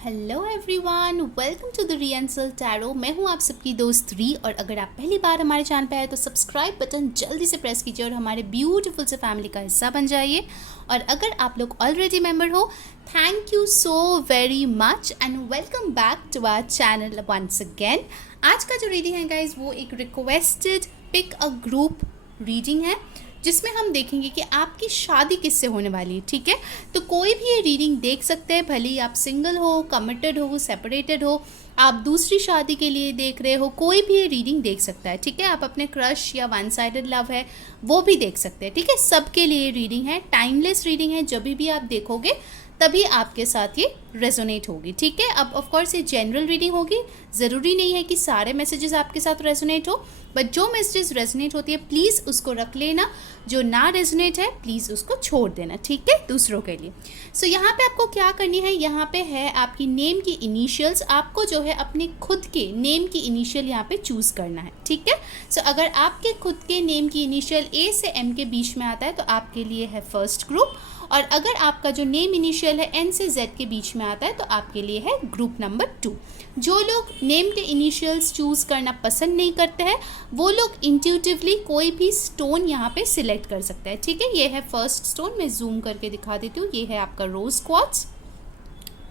Hello everyone, welcome to the रियंसल tarot. मैं हूं आप सबकी दोस्त री, और अगर आप पहली बार हमारे चैनल पे आए तो सब्सक्राइब बटन जल्दी से प्रेस कीजिए और हमारे ब्यूटीफुल से फैमिली का हिस्सा बन जाइए। और अगर आप लोग ऑलरेडी मेंबर हो, thank you so very much and welcome back to our channel once again. आज का जो रीडिंग है गाइज, वो एक requested pick a group reading है, जिसमें हम देखेंगे कि आपकी शादी किससे होने वाली है। ठीक है, तो कोई भी ये रीडिंग देख सकते हैं, भले ही आप सिंगल हो, कमिटेड हो, सेपरेटेड हो, आप दूसरी शादी के लिए देख रहे हो, कोई भी ये रीडिंग देख सकता है। ठीक है, आप अपने क्रश या वन साइडेड लव है वो भी देख सकते हैं। ठीक है, सबके लिए रीडिंग है, टाइमलेस रीडिंग है। जब भी आप देखोगे तभी आपके साथ ये रेजोनेट होगी। ठीक है, अब ऑफ कोर्स ये जनरल रीडिंग होगी, ज़रूरी नहीं है कि सारे मैसेजेस आपके साथ रेजोनेट हो, बट जो मैसेजेस रेजोनेट होती है प्लीज़ उसको रख लेना, जो ना रेजोनेट है प्लीज़ उसको छोड़ देना। ठीक है, दूसरों के लिए। सो यहाँ पे आपको क्या करनी है, यहाँ पे है आपकी नेम की इनिशियल्स। आपको जो है अपने खुद के नेम की इनिशियल यहाँ पे चूज़ करना है। ठीक है, सो अगर आपके खुद के नेम की इनिशियल ए से एम के बीच में आता है तो आपके लिए है फर्स्ट ग्रुप, और अगर आपका जो नेम इनिशियल है एन से जेड के बीच में आता है तो आपके लिए है ग्रुप नंबर 2। जो लोग नेम के इनिशियल्स चूज़ करना पसंद नहीं करते हैं वो लोग इंट्यूटिवली कोई भी स्टोन यहाँ पे सिलेक्ट कर सकते हैं। ठीक है, ये है फर्स्ट स्टोन, मैं जूम करके दिखा देती हूँ। ये है आपका रोज क्वार्ट्ज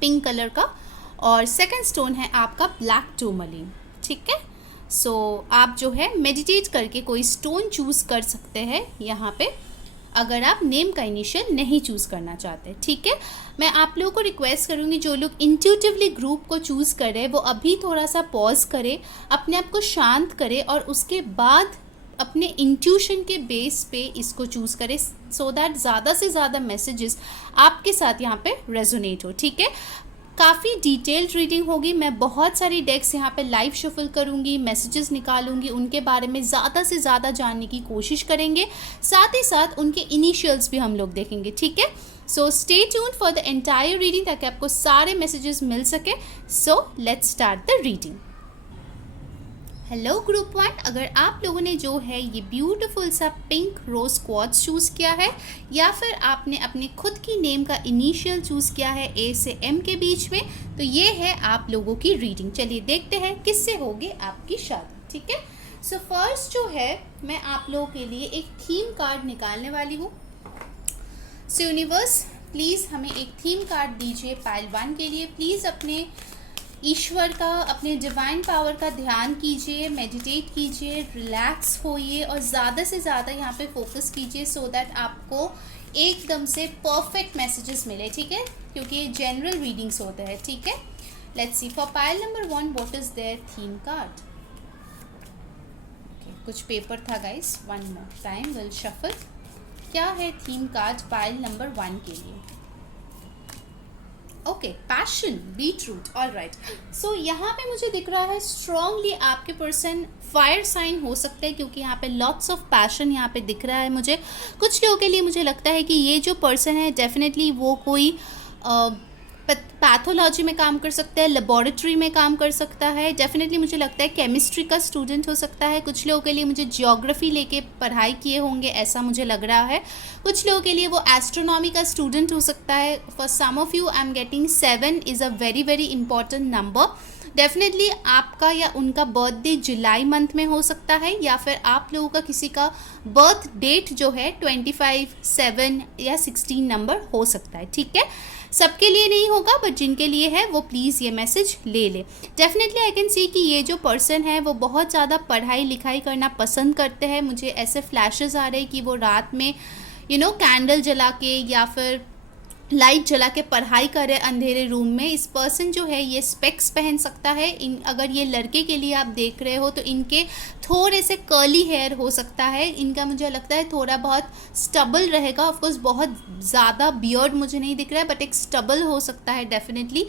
पिंक कलर का, और सेकंड स्टोन है आपका ब्लैक टूरमलिन। ठीक है, सो आप जो है मेडिटेट करके कोई स्टोन चूज़ कर सकते हैं यहाँ पे, अगर आप नेम का इनिशियल नहीं चूज़ करना चाहते। ठीक है, मैं आप लोगों को रिक्वेस्ट करूँगी, जो लोग इंट्यूटिवली ग्रुप को चूज़ करें वो अभी थोड़ा सा पॉज करें, अपने आप को शांत करें और उसके बाद अपने इंट्यूशन के बेस पे इसको चूज़ करें, सो दैट ज़्यादा से ज़्यादा मैसेजेस आपके साथ यहाँ पे रेजोनेट हो। ठीक है, काफ़ी डिटेल्ड रीडिंग होगी, मैं बहुत सारी डेक्स यहाँ पे लाइव शफल करूँगी, मैसेजेस निकालूंगी, उनके बारे में ज़्यादा से ज़्यादा जानने की कोशिश करेंगे, साथ ही साथ उनके इनिशियल्स भी हम लोग देखेंगे। ठीक है, so stay tuned for the entire reading ताकि आपको सारे मैसेजेस मिल सके। So let's start the reading. Hello group 1, अगर आप लोगों ने जो है ये ब्यूटीफुल सा पिंक रोज क्वार्ट्ज चूज़ किया है, या फिर आपने अपने खुद की नेम का इनिशियल चूज़ किया है ए से एम के बीच में, तो ये है आप लोगों की रीडिंग। चलिए देखते हैं किससे होगी आपकी शादी। ठीक है, सो फर्स्ट जो है मैं आप लोगों के लिए एक थीम कार्ड निकालने वाली हूँ। सो यूनिवर्स प्लीज़ हमें एक थीम कार्ड दीजिए पाइल 1 के लिए। प्लीज़ अपने ईश्वर का, अपने डिवाइन पावर का ध्यान कीजिए, मेडिटेट कीजिए, रिलैक्स होइए और ज़्यादा से ज़्यादा यहाँ पे फोकस कीजिए, सो दैट आपको एकदम से परफेक्ट मैसेजेस मिले। ठीक है, क्योंकि ये जनरल रीडिंग्स होते हैं। ठीक है, let's see for pile number 1 what is their theme card. कुछ पेपर था guys, one more time will shuffle. क्या है थीम कार्ड पाइल नंबर 1 के लिए? Okay, passion, beetroot, all right. So यहाँ पे मुझे दिख रहा है स्ट्रांगली आपके पर्सन फायर साइन हो सकते हैं, क्योंकि यहाँ पे लॉट्स ऑफ पैशन यहाँ पे दिख रहा है मुझे। कुछ लोगों के लिए मुझे लगता है कि ये जो पर्सन है डेफिनेटली वो कोई पैथोलॉजी में काम कर सकता है, लेबोरेटरी में काम कर सकता है, डेफिनेटली मुझे लगता है केमिस्ट्री का स्टूडेंट हो सकता है। कुछ लोगों के लिए मुझे जियोग्राफी लेके पढ़ाई किए होंगे, ऐसा मुझे लग रहा है। कुछ लोगों के लिए वो एस्ट्रोनॉमी का स्टूडेंट हो सकता है। For some of you I am getting 7 is a very very important number. Definitely आपका या उनका बर्थडे जुलाई मंथ में हो सकता है, या फिर आप लोगों का किसी का बर्थ डेट जो है 25, 7 या 16 नंबर हो सकता है। ठीक है, सबके लिए नहीं होगा, बट जिनके लिए है वो प्लीज़ ये मैसेज ले ले। डेफिनेटली आई कैन सी कि ये जो पर्सन है वो बहुत ज़्यादा पढ़ाई लिखाई करना पसंद करते हैं। मुझे ऐसे फ्लैशेस आ रहे हैं कि वो रात में कैंडल जला के या फिर लाइट जला के पढ़ाई करे अंधेरे रूम में। इस पर्सन जो है ये स्पेक्स पहन सकता है। अगर ये लड़के के लिए आप देख रहे हो तो इनके थोड़े से कर्ली हेयर हो सकता है, इनका मुझे लगता है थोड़ा बहुत स्टबल रहेगा। ऑफकोर्स बहुत ज़्यादा बियर्ड मुझे नहीं दिख रहा है, बट एक स्टबल हो सकता है डेफिनेटली।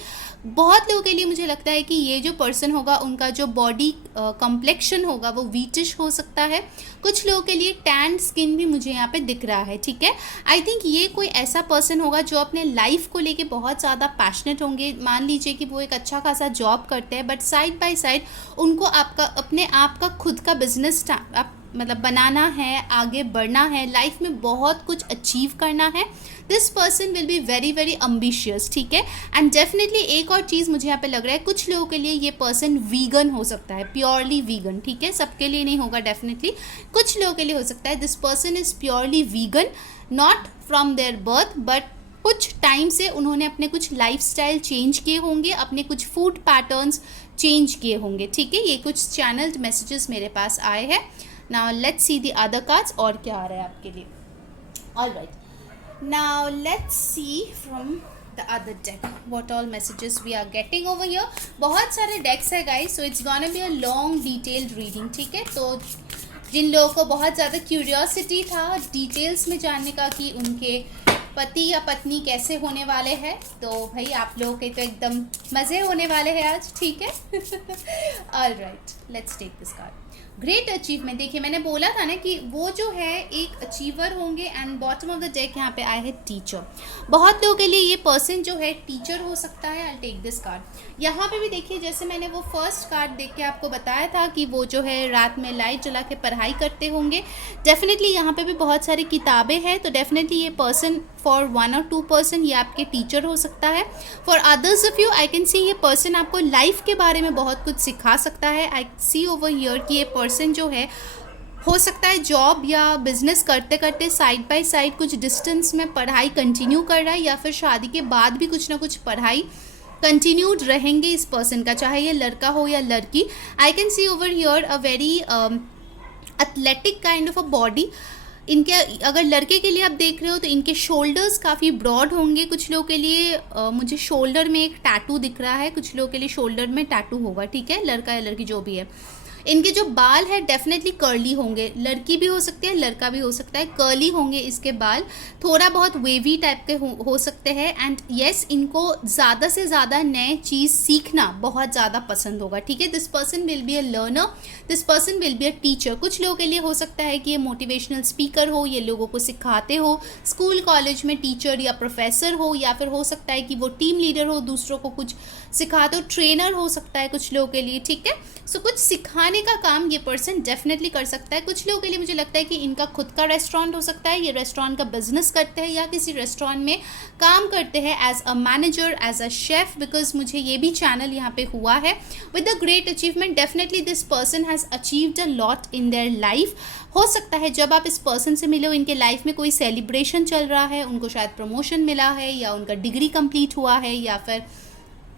बहुत लोगों के लिए मुझे लगता है कि ये जो पर्सन होगा उनका जो बॉडी कम्प्लेक्शन होगा वो वीटिश हो सकता है। कुछ लोगों के लिए टैन स्किन भी मुझे यहाँ पे दिख रहा है। ठीक है, आई थिंक ये कोई ऐसा पर्सन होगा जो अपने लाइफ को लेके बहुत ज़्यादा पैशनेट होंगे। मान लीजिए कि वो एक अच्छा खासा जॉब करते हैं, बट साइड बाय साइड उनको आपका अपने आप का खुद का बिजनेस मतलब बनाना है, आगे बढ़ना है, लाइफ में बहुत कुछ अचीव करना है, this person will be very very ambitious, ठीक है। एंड डेफिनेटली एक और चीज़ मुझे यहाँ पे लग रहा है, कुछ लोगों के लिए ये पर्सन वीगन हो सकता है, प्योरली वीगन, ठीक है। सबके लिए नहीं होगा डेफिनेटली, कुछ लोगों के लिए हो सकता है। This person is purely vegan, not from there birth, but कुछ टाइम से उन्होंने अपने कुछ लाइफस्टाइल चेंज किए होंगे, अपने कुछ फूड पैटर्न्स चेंज किए होंगे, ठीक है। ये कुछ चैनल्ड मैसेजेस मेरे पास आए हैं। Now let's see the other cards, और क्या आ रहा है आपके लिए। Alright, now let's see from the other deck what all messages we are getting over here. बहुत सारे decks है guys, so it's gonna be a long detailed reading, ठीक है। तो जिन लोगों को बहुत ज़्यादा क्यूरियोसिटी था डिटेल्स में जानने का कि उनके पति या पत्नी कैसे होने वाले हैं, तो भाई आप लोगों के तो एकदम मज़े होने वाले हैं आज, ठीक है। Alright, let's take this card. Great achievement, देखिए मैंने बोला था ना कि वो जो है एक अचीवर होंगे। And bottom of the deck यहाँ पे आए हैं टीचर। बहुत लोगों के लिए ये पर्सन जो है टीचर हो सकता है। I take this card. यहाँ पे भी देखिए, जैसे मैंने वो फर्स्ट कार्ड देख के आपको बताया था कि वो जो है रात में लाइट जला के पढ़ाई करते होंगे। डेफिनेटली यहाँ पे भी बहुत सारी किताबें हैं, तो डेफिनेटली ये पर्सन फॉर 1 or 2 पर्सन ये आपके टीचर हो सकता है। For others of you I can सी ये पर्सन आपको लाइफ के बारे में बहुत कुछ सिखा सकता है। आई सी ओवर हियर कि ये पर्सन जो है हो सकता है जॉब या बिजनेस करते करते साइड बाय साइड कुछ डिस्टेंस में पढ़ाई कंटिन्यू कर रहा है, या फिर शादी के बाद भी कुछ ना कुछ पढ़ाई कंटिन्यूड रहेंगे इस पर्सन का, चाहे ये लड़का हो या लड़की। आई can C over here a very athletic kind of a body. इनके अगर लड़के के लिए आप देख रहे हो तो इनके शोल्डर्स काफ़ी ब्रॉड होंगे। कुछ लोगों के लिए मुझे शोल्डर में एक टैटू दिख रहा है, कुछ लोगों के लिए शोल्डर में टैटू होगा, ठीक है, लड़का या लड़की जो भी है। इनके जो बाल है डेफिनेटली कर्ली होंगे, लड़की भी हो सकती है लड़का भी हो सकता है, कर्ली होंगे इसके बाल, थोड़ा बहुत वेवी टाइप के हो सकते हैं। एंड येस, इनको ज़्यादा से ज़्यादा नए चीज़ सीखना बहुत ज़्यादा पसंद होगा, ठीक है। This person will be a learner, this person will be a teacher. कुछ लोगों के लिए हो सकता है कि ये मोटिवेशनल स्पीकर हो, ये लोगों को सिखाते हो, स्कूल कॉलेज में टीचर या प्रोफेसर हो, या फिर हो सकता है कि वो टीम लीडर हो, दूसरों को कुछ सिखाते हो, ट्रेनर हो सकता है कुछ लोगों के लिए, ठीक है। सो कुछ सिखाने का काम ये पर्सन डेफिनेटली कर सकता है। कुछ लोगों के लिए मुझे लगता है कि इनका खुद का रेस्टोरेंट हो सकता है, ये रेस्टोरेंट का बिजनेस करते हैं या किसी रेस्टोरेंट में काम करते हैं as a manager, as a chef, because मुझे ये भी चैनल यहाँ पे हुआ है। With a great achievement, definitely this person has achieved a lot in their life. हो सकता है जब आप इस पर्सन से मिले हो, इनके लाइफ में कोई सेलिब्रेशन चल रहा है, उनको शायद प्रमोशन मिला है, या उनका डिग्री कंप्लीट हुआ है, या फिर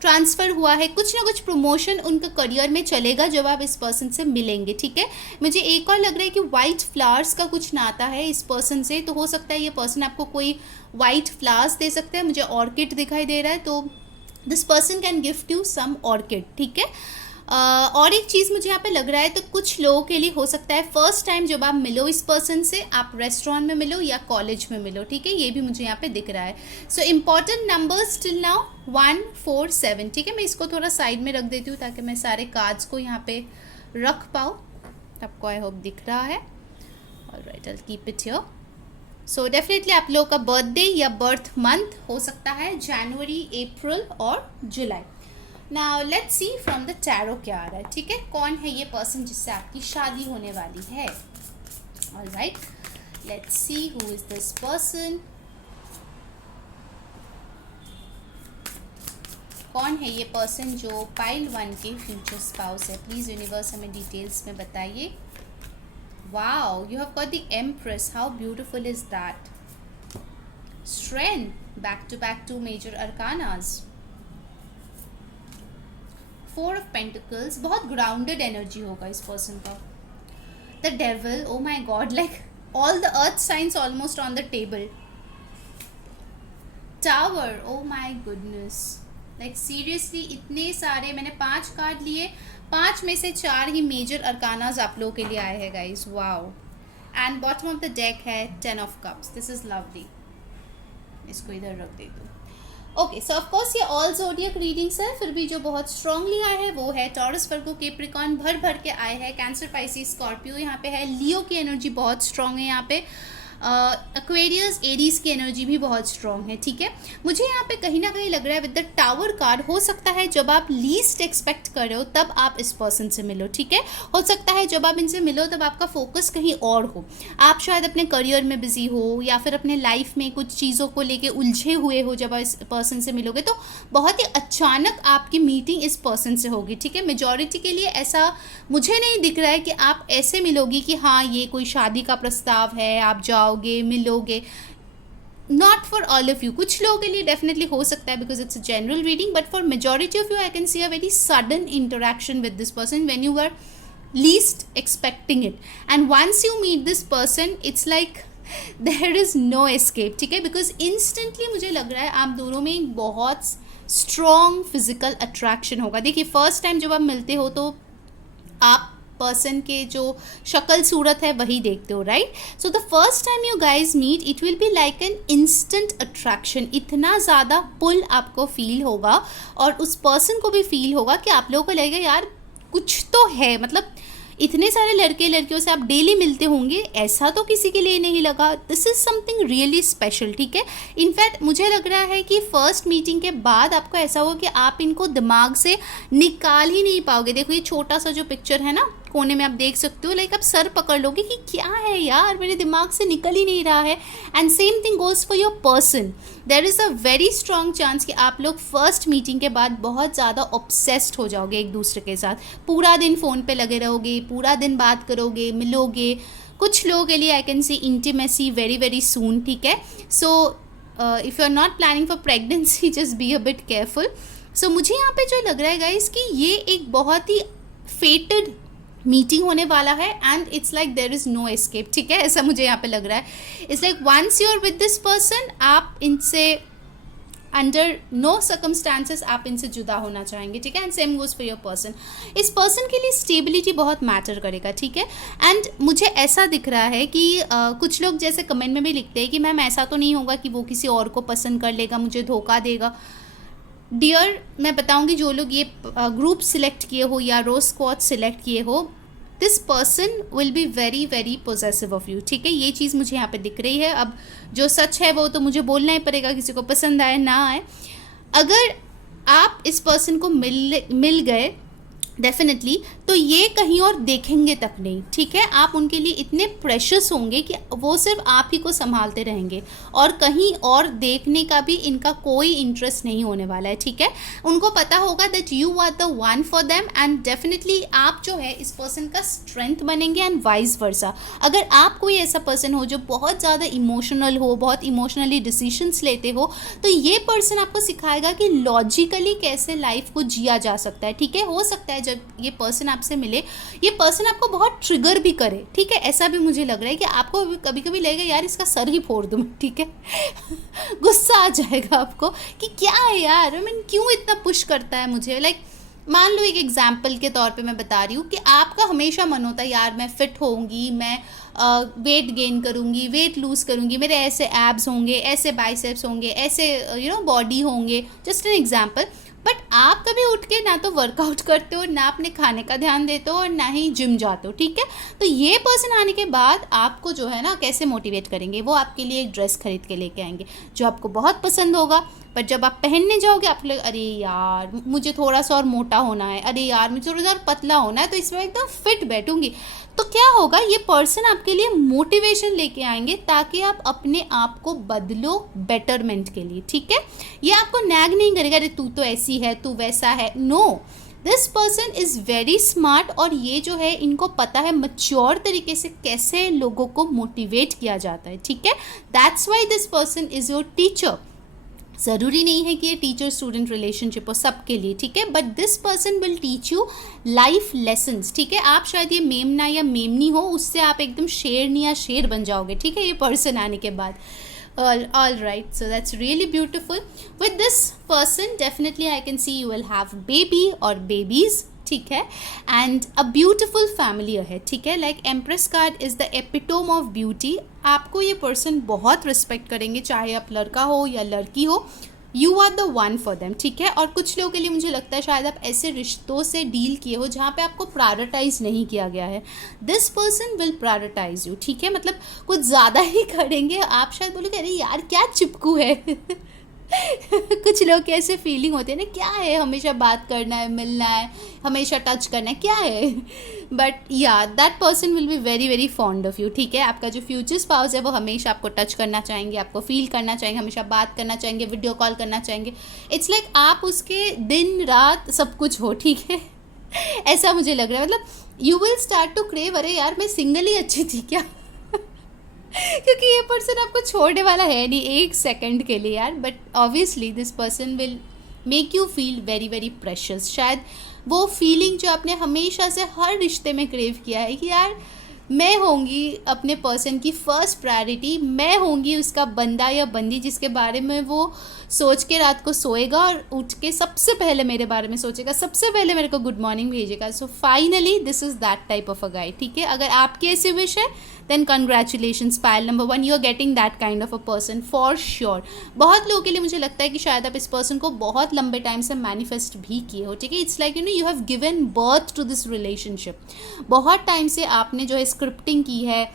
ट्रांसफ़र हुआ है, कुछ ना कुछ प्रमोशन उनका करियर में चलेगा जब आप इस पर्सन से मिलेंगे, ठीक है। मुझे एक और लग रहा है कि वाइट फ्लावर्स का कुछ नाता है इस पर्सन से, तो हो सकता है ये पर्सन आपको कोई वाइट फ्लावर्स दे सकता है। मुझे ऑर्किड दिखाई दे रहा है, तो this person can gift you some orchid, ठीक है। और एक चीज़ मुझे यहाँ पे लग रहा है, तो कुछ लोगों के लिए हो सकता है फर्स्ट टाइम जब आप मिलो इस पर्सन से, आप रेस्टोरेंट में मिलो या कॉलेज में मिलो, ठीक है, ये भी मुझे यहाँ पे दिख रहा है। So important numbers till now 1, 4, 7, ठीक है। मैं इसको थोड़ा साइड में रख देती हूँ ताकि मैं सारे कार्ड्स को यहाँ पे रख पाऊँ। आपको आई होप दिख रहा है। Alright, I will keep it here. So definitely आप लोगों का बर्थडे या बर्थ मंथ हो सकता है जनवरी, अप्रैल और जुलाई। Now let's see from the tarot क्या आ रहा है, ठीक है। कौन है ये पर्सन जिससे आपकी शादी होने वाली है। Alright, let's see who is this person. कौन है ये पर्सन जो पाइल 1 के फ्यूचर स्पाउस है। प्लीज यूनिवर्स हमें डिटेल्स में बताइए। Wow, you have got the empress, how beautiful is that. Strength, back to back 2 major arcanas. 4 of pentacles, बहुत ग्राउंडेड एनर्जी होगा इस पर्सन का। The devil, oh my god, like all the earth science almost on the table. Tower, O my goodness, like seriously इतने सारे, मैंने 5 card लिए, 5 में से 4 ही मेजर अरकानाज आप लोगों के लिए आए हैं guys. Wow. And bottom of the deck है 10 of cups. This is lovely. इसको इधर रख दे दो। ओके, सो ऑफकोर्स ये ऑल ज़ोडियक रीडिंग्स है, फिर भी जो बहुत स्ट्रांगली आए हैं वो है टॉरस, वर्गो, कैप्रिकॉर्न, भर भर के आए हैं। कैंसर, पाइसिस, स्कॉर्पियो यहाँ पे है। लियो की एनर्जी बहुत स्ट्रांग है यहाँ पे। एक्वेरियस एरीज की एनर्जी भी बहुत स्ट्रॉन्ग है, ठीक है। मुझे यहाँ पे कहीं ना कहीं लग रहा है विद द टावर कार्ड, हो सकता है जब आप लीस्ट एक्सपेक्ट कर रहे हो तब आप इस पर्सन से मिलो, ठीक है। हो सकता है जब आप इनसे मिलो तब आपका फोकस कहीं और हो, आप शायद अपने करियर में बिजी हो या फिर अपने लाइफ में कुछ चीज़ों को लेके उलझे हुए हो। जब आप इस पर्सन से मिलोगे तो बहुत ही अचानक आपकी मीटिंग इस पर्सन से होगी, ठीक है। मेजॉरिटी के लिए ऐसा मुझे नहीं दिख रहा है कि आप ऐसे मिलोगी कि हाँ ये कोई शादी का प्रस्ताव है, आप जाओगे मिलोगे। Not for all of you, कुछ लोगों के लिए डेफिनेटली हो सकता है because it's a general reading, but for majority of you I can see a very sudden interaction with this person when you are least expecting it, and once you meet this person it's like there is no escape, ठीक है। Because instantly मुझे लग रहा है आप दोनों में एक बहुत स्ट्रॉन्ग फिजिकल अट्रैक्शन होगा। देखिए फर्स्ट टाइम जब आप मिलते हो तो आप पर्सन के जो शक्ल सूरत है वही देखते हो, right. So the first time you guys meet it will be like an instant attraction, इतना ज़्यादा पुल आपको फील होगा और उस पर्सन को भी फील होगा कि आप लोगों को लगेगा यार कुछ तो है। मतलब इतने सारे लड़के लड़कियों से आप डेली मिलते होंगे, ऐसा तो किसी के लिए नहीं लगा। This is something really special, ठीक है। इनफैक्ट मुझे लग रहा है कि फर्स्ट मीटिंग के बाद आपको ऐसा हो कि आप इनको दिमाग से निकाल ही नहीं पाओगे। देखो ये छोटा सा जो पिक्चर है ना कोने में आप देख सकते हो, लाइक आप सर पकड़ लोगे कि क्या है यार मेरे दिमाग से निकल ही नहीं रहा है। And same thing goes for your person, there is a very strong chance कि आप लोग फर्स्ट मीटिंग के बाद बहुत ज़्यादा ऑब्सेस्ड हो जाओगे एक दूसरे के साथ, पूरा दिन फ़ोन पे लगे रहोगे, पूरा दिन बात करोगे, मिलोगे। कुछ लोगों के लिए I can see intimacy very very soon, ठीक है। So if you are not planning for pregnancy just be a bit careful. So मुझे यहाँ पे जो लग रहा है गाइस कि ये एक बहुत ही फेटेड मीटिंग होने वाला है and it's like there is no escape, ठीक है। ऐसा मुझे यहाँ पे लग रहा है। It's like once you are with this person आप इनसे अंडर नो सर्कमस्टांसेस आप इनसे जुदा होना चाहेंगे, ठीक है। And same goes for your person. इस पर्सन के लिए स्टेबिलिटी बहुत मैटर करेगा, ठीक है। एंड मुझे ऐसा दिख रहा है कि कुछ लोग जैसे कमेंट में भी लिखते हैं कि मैम ऐसा तो नहीं होगा कि वो किसी और को पसंद कर लेगा, मुझे धोखा देगा। डियर मैं बताऊंगी जो लोग ये ग्रुप सिलेक्ट किए हो या रोज स्क्वाड सिलेक्ट किए हो, this person will be very very possessive of you, ठीक है। ये चीज़ मुझे यहाँ पे दिख रही है। अब जो सच है वो तो मुझे बोलना ही पड़ेगा, किसी को पसंद आए ना आए। अगर आप इस पर्सन को मिल गए डेफिनेटली तो ये कहीं और देखेंगे तक नहीं, ठीक है। आप उनके लिए इतने प्रेशियस होंगे कि वो सिर्फ आप ही को संभालते रहेंगे और कहीं और देखने का भी इनका कोई इंटरेस्ट नहीं होने वाला है, ठीक है। उनको पता होगा that you are the one for them and definitely आप जो है इस पर्सन का स्ट्रेंथ बनेंगे एंड वाइस वर्सा। अगर आप कोई ऐसा पर्सन हो जो बहुत ज़्यादा इमोशनल हो, बहुत इमोशनली डिसीजंस लेते हो, तो ये पर्सन आपको सिखाएगा कि लॉजिकली कैसे लाइफ को जिया जा सकता है, ठीक है। हो सकता है जब ये पर्सन आपसे मिले ये पर्सन आपको बहुत ट्रिगर भी करे, ठीक है। ऐसा भी मुझे लग रहा है कि आपको कभी कभी लगेगा यार इसका सर ही फोड़ दूँ, ठीक है। गुस्सा आ जाएगा आपको कि क्या है यार, मैं क्यों इतना पुश करता है मुझे। लाइक मान लो एक एग्जाम्पल के तौर पे मैं बता रही हूँ कि आपका हमेशा मन होता है यार मैं फिट होऊंगी, मैं वेट गेन करूँगी, वेट लूज़ करूँगी, मेरे ऐसे एब्स होंगे, ऐसे बाइसेप्स होंगे, ऐसे बॉडी होंगे, जस्ट एन एग्जाम्पल। बट आप कभी उठ के ना तो वर्कआउट करते हो, ना अपने खाने का ध्यान देते हो और ना ही जिम जाते हो, ठीक है। तो ये पर्सन आने के बाद आपको जो है ना कैसे मोटिवेट करेंगे, वो आपके लिए एक ड्रेस खरीद के लेके आएंगे जो आपको बहुत पसंद होगा। पर जब आप पहनने जाओगे आप लोग अरे यार मुझे थोड़ा सा और मोटा होना है, अरे यार मुझे थोड़ा सा और पतला होना है, तो इसमें एकदम फिट बैठूंगी। तो क्या होगा, ये पर्सन आपके लिए मोटिवेशन लेके आएंगे ताकि आप अपने आप को बदलो बेटरमेंट के लिए, ठीक है। ये आपको नैग नहीं करेगा अरे तू तो ऐसी है, तू वैसा है। No, this person is very smart और ये जो है इनको पता है मैच्योर तरीके से कैसे लोगों को मोटिवेट किया जाता है, ठीक है। That's why this person is your teacher. ज़रूरी नहीं है कि ये टीचर स्टूडेंट रिलेशनशिप हो सबके लिए, ठीक है। But this person will teach you life lessons, ठीक है। आप शायद ये मेमना या मेमनी हो, उससे आप एकदम शेरनी या शेर बन जाओगे, ठीक है, ये पर्सन आने के बाद। All right, so that's really beautiful. With this person definitely I can see you will have baby or babies, ठीक है, एंड अ ब्यूटिफुल फैमिली है, ठीक है। Like empress card is the epitome of beauty. आपको ये person बहुत respect करेंगे, चाहे आप लड़का हो या लड़की हो, you are the one for them, ठीक है। और कुछ लोगों के लिए मुझे लगता है शायद आप ऐसे रिश्तों से डील किए हो जहाँ पे आपको प्रायोरिटाइज नहीं किया गया है। This person will prioritise you, ठीक है। मतलब कुछ ज़्यादा ही करेंगे, आप शायद बोलोगे अरे यार क्या चिपकू है कुछ लोग की ऐसे फीलिंग होती है ना, क्या है हमेशा बात करना है, मिलना है, हमेशा टच करना है, क्या है। बट या that person will be very very fond of you, ठीक है। आपका जो फ्यूचर स्पाउस है वो हमेशा आपको टच करना चाहेंगे, आपको फील करना चाहेंगे, हमेशा बात करना चाहेंगे, वीडियो कॉल करना चाहेंगे। इट्स लाइक आप उसके दिन रात सब कुछ हो, ठीक है ऐसा मुझे लग रहा है। मतलब you will start to crave, अरे यार मैं सिंगल ही अच्छी थी क्या क्योंकि ये पर्सन आपको छोड़ने वाला है नहीं एक सेकंड के लिए यार। But obviously this person will make you feel very very precious. शायद वो फीलिंग जो आपने हमेशा से हर रिश्ते में क्रेव किया है कि यार मैं होंगी अपने पर्सन की फर्स्ट प्रायोरिटी, मैं होंगी उसका बंदा या बंदी जिसके बारे में वो सोच के रात को सोएगा और उठ के सबसे पहले मेरे बारे में सोचेगा, सबसे पहले मेरे को गुड मॉर्निंग भेजेगा। So finally this is that type of a guy, ठीक है। अगर आपकी ऐसी विश है then congratulations, pile number 1, you are getting that kind of a person for sure. बहुत लोगों के लिए मुझे लगता है कि शायद आप इस पर्सन को बहुत लंबे टाइम से मैनिफेस्ट भी किए हो, ठीक है। It's like you have given birth to this relationship. बहुत टाइम से आपने जो है स्क्रिप्टिंग की है,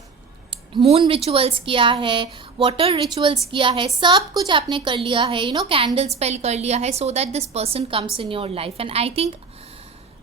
मून रिचुअल्स किया है, वाटर रिचुअल्स किया है, सब कुछ आपने कर लिया है, कैंडल स्पेल कर लिया है, so that this person comes in your life. And I think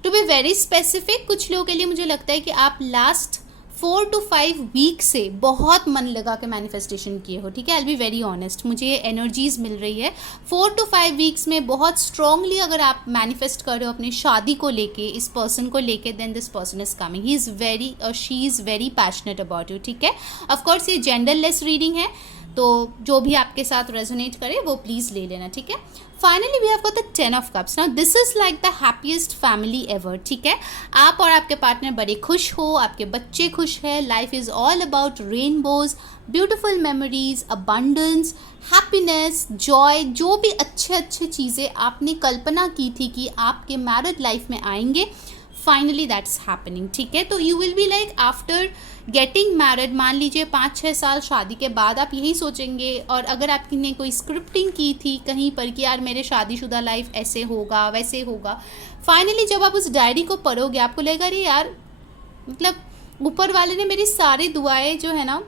to be very specific, कुछ लोगों के लिए मुझे लगता है कि आप लास्ट 4 to 5 वीक से बहुत मन लगा के मैनिफेस्टेशन किए हो, ठीक है। आई बी वेरी ऑनेस्ट, मुझे ये एनर्जीज मिल रही है 4 to 5 वीक्स में बहुत स्ट्रांगली। अगर आप मैनिफेस्ट कर रहे हो अपनी शादी को लेके, इस पर्सन को लेके, then this person is coming, he is very और she is very passionate about you, ठीक है। ऑफकोर्स ये जेंडरलेस रीडिंग है, तो जो भी आपके साथ रेजोनेट करे वो प्लीज़ ले लेना, ठीक है। Finally we have got the 10 of cups. Now this is like the happiest family ever, ठीक है। आप और आपके पार्टनर बड़े खुश हो, आपके बच्चे खुश है, life is all about rainbows, beautiful memories, abundance, happiness, Joy, जो भी अच्छे अच्छे चीज़ें आपने कल्पना की थी कि आपके मैरिड लाइफ में आएंगे, फाइनली दैट्स हैपनिंग, ठीक है। तो you will be like after getting married, मान लीजिए 5-6 साल शादी के बाद आप यही सोचेंगे। और अगर आपने कोई स्क्रिप्टिंग की थी कहीं पर कि यार मेरे शादीशुदा लाइफ ऐसे होगा वैसे होगा, फाइनली जब आप उस डायरी को पढ़ोगे आपको लगेगा अरे यार मतलब ऊपर वाले ने मेरी सारी दुआएं जो है ना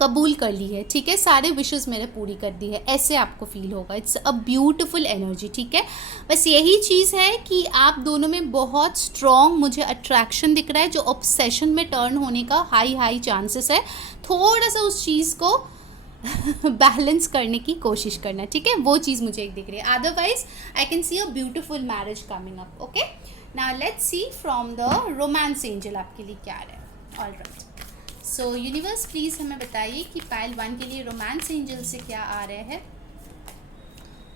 कबूल कर ली है, ठीक है, सारे विशेस मेरे पूरी कर दी है, ऐसे आपको फील होगा। इट्स अ ब्यूटिफुल एनर्जी, ठीक है। बस यही चीज़ है कि आप दोनों में बहुत स्ट्रॉन्ग मुझे अट्रैक्शन दिख रहा है, जो ऑब्सेशन में टर्न होने का हाई चांसेस है। थोड़ा सा उस चीज़ को बैलेंस करने की कोशिश करना, ठीक है, वो चीज़ मुझे एक दिख रही है। Otherwise I can see a beautiful marriage coming up. Okay, now let's see from the romance angel आपके लिए क्या है। ऑलराइट, सो यूनिवर्स प्लीज़ हमें बताइए कि पायल 1 के लिए रोमांस एंजल से क्या आ रहे हैं।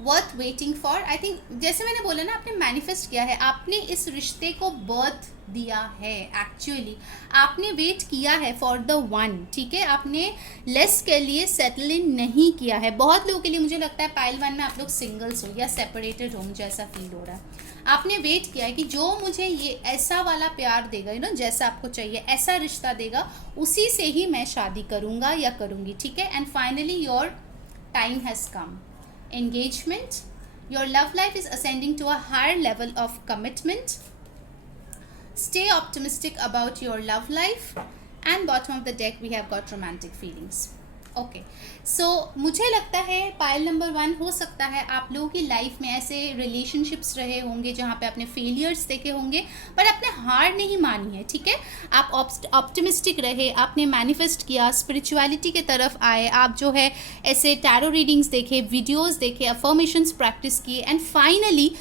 Worth waiting for, I think जैसे मैंने बोला ना, आपने मैनिफेस्ट किया है, आपने इस रिश्ते को बर्थ दिया है। एक्चुअली आपने वेट किया है फॉर द वन, ठीक है, आपने लेस के लिए सेटल इन नहीं किया है। बहुत लोगों के लिए मुझे लगता है पायल 1 में आप लोग सिंगल्स हो या सेपरेटेड हो, मुझे ऐसा फील हो रहा है। आपने वेट किया है कि जो मुझे ये ऐसा वाला प्यार देगा, जैसा आपको चाहिए ऐसा रिश्ता देगा, उसी से ही मैं शादी करूँगा या करूँगी, ठीक है। And finally your time has come. Engagement, your love life is ascending to a higher level of commitment. Stay optimistic about your love life, and bottom of the deck we have got romantic feelings. Okay, so मुझे लगता है पायल number 1 हो सकता है आप लोगों की life में ऐसे रिलेशनशिप्स रहे होंगे जहाँ पे आपने फेलियर्स देखे होंगे, पर आपने हार नहीं मानी है, ठीक है। आप ऑप्टिमिस्टिक रहे, आपने मैनिफेस्ट किया, स्पिरिचुअलिटी के तरफ आए, आप जो है ऐसे टैरो रीडिंग्स देखे, वीडियोस देखे, अफर्मेशंस प्रैक्टिस किए, एंड फाइनली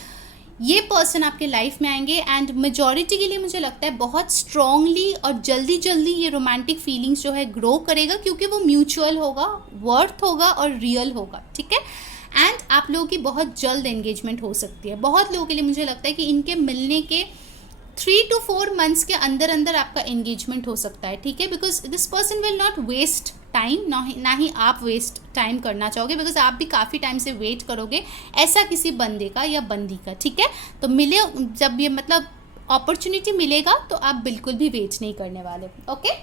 ये पर्सन आपके लाइफ में आएंगे। एंड मेजॉरिटी के लिए मुझे लगता है बहुत स्ट्रांगली और जल्दी जल्दी ये रोमांटिक फीलिंग्स जो है ग्रो करेगा, क्योंकि वो म्यूचुअल होगा, वर्थ होगा और रियल होगा, ठीक है। एंड आप लोगों की बहुत जल्द एंगेजमेंट हो सकती है। बहुत लोगों के लिए मुझे लगता है कि इनके मिलने के 3 to 4 मंथ्स के अंदर अंदर आपका एंगेजमेंट हो सकता है, ठीक है, because this person will not waste time, ना ही आप वेस्ट टाइम करना चाहोगे, बिकॉज आप भी काफ़ी टाइम से वेट करोगे ऐसा किसी बंदे का या बंदी का, ठीक है। तो मिले जब ये मतलब अपॉर्चुनिटी मिलेगा तो आप बिल्कुल भी वेट नहीं करने वाले। Okay,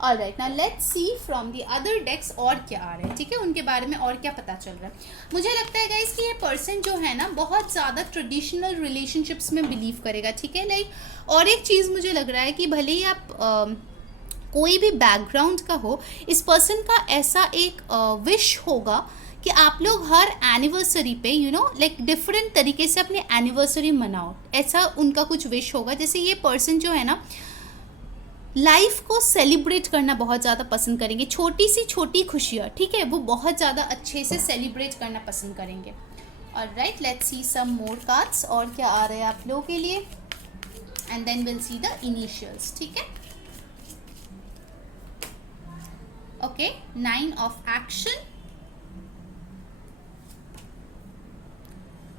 alright, now let's see from the other decks और क्या आ रहा है, ठीक है, उनके बारे में और क्या पता चल रहा है। मुझे लगता है गाइस कि ये पर्सन जो है ना बहुत ज़्यादा ट्रेडिशनल रिलेशनशिप्स में बिलीव करेगा, ठीक है। लाइक और एक चीज़ मुझे लग रहा है कि भले ही आप कोई भी बैकग्राउंड का हो, इस पर्सन का ऐसा एक विश होगा कि आप लोग हर एनिवर्सरी पे लाइक डिफरेंट तरीके से अपनी एनिवर्सरी मनाओ, ऐसा उनका कुछ विश होगा। जैसे ये पर्सन जो है ना लाइफ को सेलिब्रेट करना बहुत ज़्यादा पसंद करेंगे, छोटी सी छोटी खुशियाँ, ठीक है, वो बहुत ज़्यादा अच्छे से सेलिब्रेट करना पसंद करेंगे। Alright, let's see some more cards और क्या आ रहे हैं आप लोगों के लिए, and then will see the initials, ठीक है। Okay, 9 of action,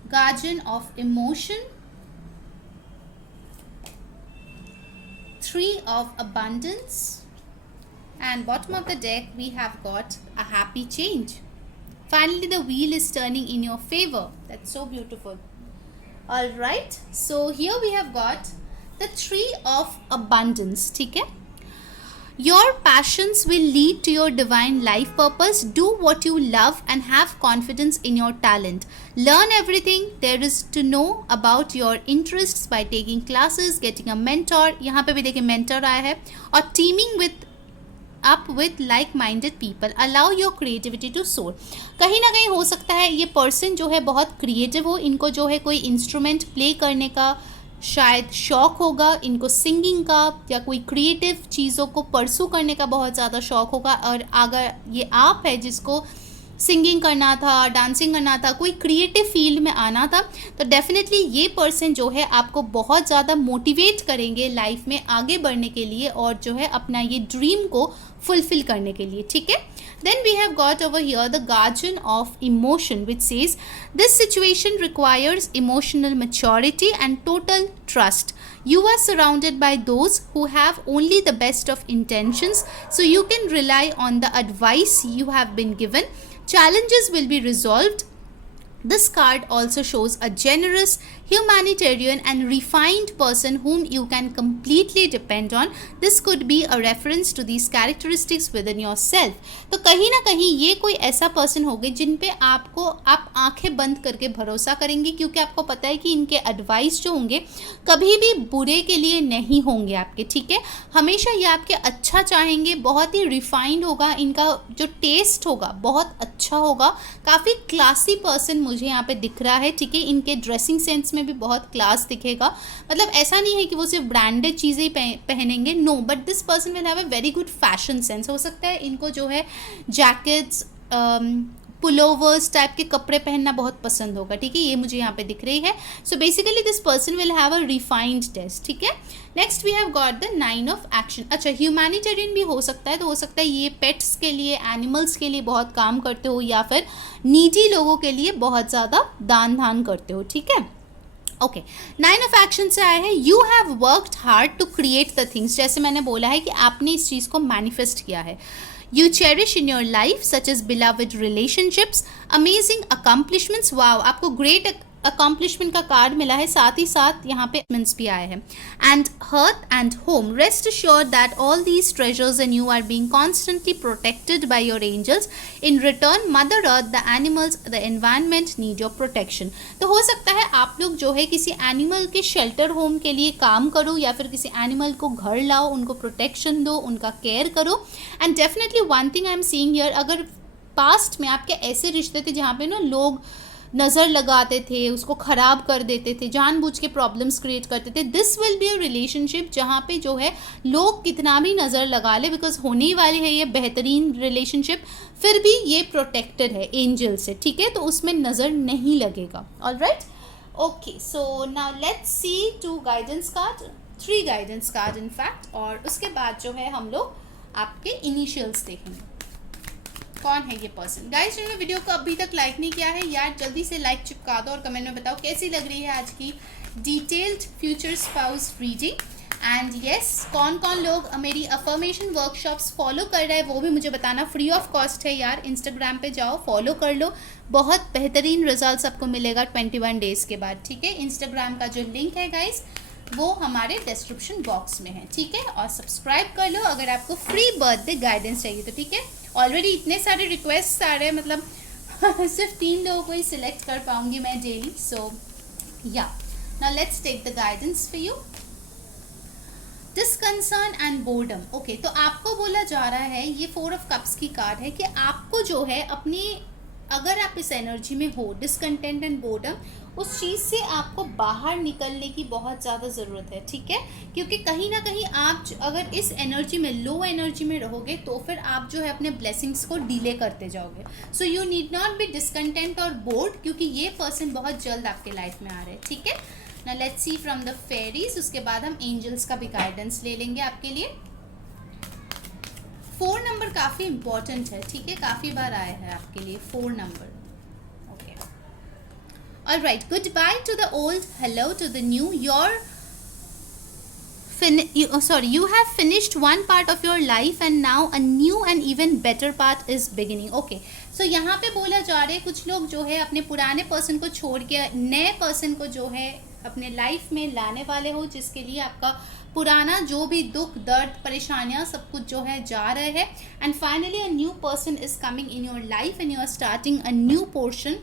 Guardian of emotion, 3 of abundance, and bottom of the deck we have got a happy change. Finally the wheel is turning in your favor. That's so beautiful. All right, so here we have got the 3 of abundance, ठीक है। Your passions will lead to your divine life purpose. Do what you love and have confidence in your talent. Learn everything there is to know about your interests by taking classes, getting a mentor. यहाँ पे भी देखिए mentor आया है, और teaming up with like-minded people. Allow your creativity to soar. कहीं ना कहीं हो सकता है ये person जो है बहुत creative हो, इनको जो है कोई instrument play करने का शायद शौक़ होगा, इनको सिंगिंग का या कोई क्रिएटिव चीज़ों को परसू करने का बहुत ज़्यादा शौक़ होगा। और अगर ये आप है जिसको सिंगिंग करना था, डांसिंग करना था, कोई क्रिएटिव फील्ड में आना था, तो डेफिनेटली ये पर्सन जो है आपको बहुत ज़्यादा मोटिवेट करेंगे लाइफ में आगे बढ़ने के लिए और जो है अपना ये ड्रीम को फुलफिल करने के लिए, ठीक है। Then we have got over here the Guardian of emotion, which says this situation requires emotional maturity and total trust. You are surrounded by those who have only the best of intentions, so you can rely on the advice you have been given. Challenges will be resolved. This card also shows a generous, humanitarian and refined person whom you can completely depend on. This could be a reference to these characteristics within yourself. तो कहीं ना कहीं ये कोई ऐसा person होगे जिन पे आप आंखें बंद करके भरोसा करेंगे, क्योंकि आपको पता है कि इनके एडवाइस जो होंगे कभी भी बुरे के लिए नहीं होंगे आपके, ठीक है। हमेशा ये आपके अच्छा चाहेंगे, बहुत ही रिफाइंड होगा, इनका जो टेस्ट होगा बहुत अच्छा होगा, काफ़ी क्लासी पर्सन मुझे यहाँ पे दिख रहा है, ठीक है। इनके ड्रेसिंग सेंस में भी बहुत क्लास दिखेगा, मतलब ऐसा नहीं है कि वो सिर्फ ब्रांडेड चीज़ें ही पहनेंगे, no, but this person will have a very good fashion sense. हो सकता है इनको जो है जैकेट्स, पुलोवर्स टाइप के कपड़े पहनना बहुत पसंद होगा, ठीक है, ये मुझे यहाँ पे दिख रही है। So basically this person will have a refined taste, ठीक है। Next we have got the 9 of action. अच्छा, ह्यूमैनिटेरियन भी हो सकता है, तो हो सकता है ये पेट्स के लिए, एनिमल्स के लिए बहुत काम करते हो, या फिर नीडी लोगों के लिए बहुत ज़्यादा दान करते हो, ठीक है। ओके, 9 ऑफ एक्शन से आया है you have worked hard to create the things. जैसे मैंने बोला है कि आपने इस चीज़ को मैनिफेस्ट किया है। You cherish in your life such as beloved relationships, amazing accomplishments. Wow, आपको great accomplishment का कार्ड मिला है, साथ ही साथ यहाँ पे मीन्स भी आए हैं, and hearth and home. Rest assured that all these treasures and you are being constantly protected by your angels. In return, Mother Earth, the animals, the environment need your protection. तो हो सकता है आप लोग जो है किसी एनिमल के शेल्टर होम के लिए काम करो, या फिर किसी एनिमल को घर लाओ, उनको प्रोटेक्शन दो, उनका केयर करो। And definitely one thing I am seeing here, अगर पास्ट में आपके ऐसे रिश्ते थे जहाँ पे ना लोग नज़र लगाते थे, उसको ख़राब कर देते थे, जानबूझ के प्रॉब्लम्स क्रिएट करते थे, this will be a relationship जहाँ पे जो है लोग कितना भी नज़र लगा ले, बिकॉज होने वाली है ये बेहतरीन रिलेशनशिप, फिर भी ये प्रोटेक्टेड है एंजल से, ठीक है, तो उसमें नज़र नहीं लगेगा। Alright, okay, so now let's C 2 guidance card, 3 guidance card in fact, और उसके बाद जो है हम लोग आपके इनिशियल्स देखेंगे। कौन है ये पर्सन? गाइस, जिन्होंने वीडियो को अभी तक लाइक नहीं किया है यार, जल्दी से लाइक चिपका दो और कमेंट में बताओ कैसी लग रही है आज की detailed future spouse reading. And yes, कौन कौन लोग मेरी अफर्मेशन वर्कशॉप्स फॉलो कर रहे हैं वो भी मुझे बताना, फ्री ऑफ कॉस्ट है यार। इंस्टाग्राम पे जाओ, फॉलो कर लो, बहुत बेहतरीन रिजल्ट्स आपको मिलेगा 21 डेज़ के बाद, ठीक है। इंस्टाग्राम का जो लिंक है गाइस वो हमारे डिस्क्रिप्शन बॉक्स में है, ठीक है। और सब्सक्राइब कर लो अगर आपको फ्री बर्थडे गाइडेंस चाहिए तो, ठीक है। ऑलरेडी इतने सारे रिक्वेस्ट आ रहे हैं, मतलब सिर्फ 3 लोगों को ही सिलेक्ट कर पाऊंगी मैं डेली। सो या now let's take the guidance for you. Disconcern and boredom. Okay, तो आपको बोला जा रहा है, ये 4 ऑफ कप्स की कार्ड है, कि आपको जो है अपनी, अगर आप इस एनर्जी में हो डिसकंटेंट एंड बोर्डम, उस चीज़ से आपको बाहर निकलने की बहुत ज़्यादा ज़रूरत है, ठीक है। क्योंकि कहीं ना कहीं आप अगर इस एनर्जी में, लो एनर्जी में रहोगे तो फिर आप जो है अपने ब्लेसिंग्स को डिले करते जाओगे। So you need not be discontent और बोर्ड, क्योंकि ये पर्सन बहुत जल्द आपके लाइफ में आ रहे हैं, ठीक है ना। Let's see from the fairies, उसके बाद हम एंजल्स का भी गाइडेंस ले लेंगे आपके लिए। 4 नंबर काफ़ी इंपॉर्टेंट है, ठीक है, काफ़ी बार आया है आपके लिए 4 number. Okay, alright, goodbye to the old, hello to the new. You have finished one part of your life and now a new and even better part is beginning. Okay, so यहाँ पे बोला जा रहा है कुछ लोग जो है अपने पुराने पर्सन को छोड़ के नए पर्सन को जो है अपने लाइफ में लाने वाले हो, जिसके लिए आपका पुराना जो भी दुख दर्द परेशानियाँ सब कुछ जो है जा रहे हैं। And finally a new person is coming in your life and you are starting a new portion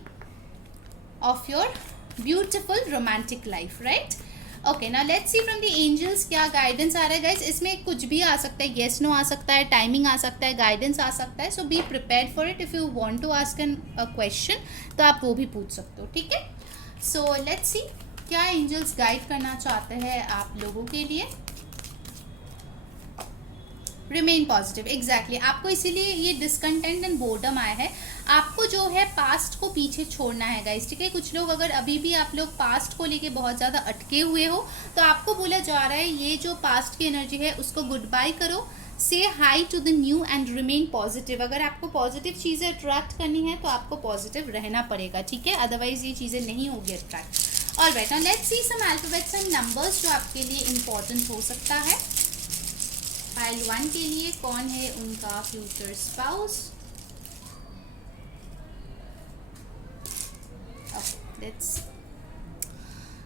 of your beautiful romantic life, right. Okay, now let's see from the angels क्या गाइडेंस आ रहा है guys. इसमें कुछ भी आ सकता है, yes no आ सकता है, टाइमिंग आ सकता है, गाइडेंस आ सकता है। So be prepared for it. If you want to ask an question तो आप वो भी पूछ सकते हो, ठीक है। सो लेट्स सी क्या एंजल्स गाइड करना चाहते हैं आप लोगों के लिए। रिमेन पॉजिटिव, एग्जैक्टली आपको इसीलिए ये डिसकंटेंट एंड बोर्डम आया है। आपको जो है पास्ट को पीछे छोड़ना है गाइस, ठीक है। कुछ लोग अगर अभी भी आप लोग पास्ट को लेके बहुत ज़्यादा अटके हुए हो तो आपको बोला जा रहा है ये जो पास्ट की एनर्जी है उसको गुड बाय करो, say hi to the new and remain positive. अगर आपको पॉजिटिव चीज़ें अट्रैक्ट करनी है तो आपको पॉजिटिव रहना पड़ेगा, ठीक है, अदरवाइज ये चीज़ें नहीं होगी attract. Alright, now let's see some alphabets and numbers जो आपके लिए इम्पॉर्टेंट हो सकता है। पाइल 1 के लिए कौन है उनका future spouse. Let's,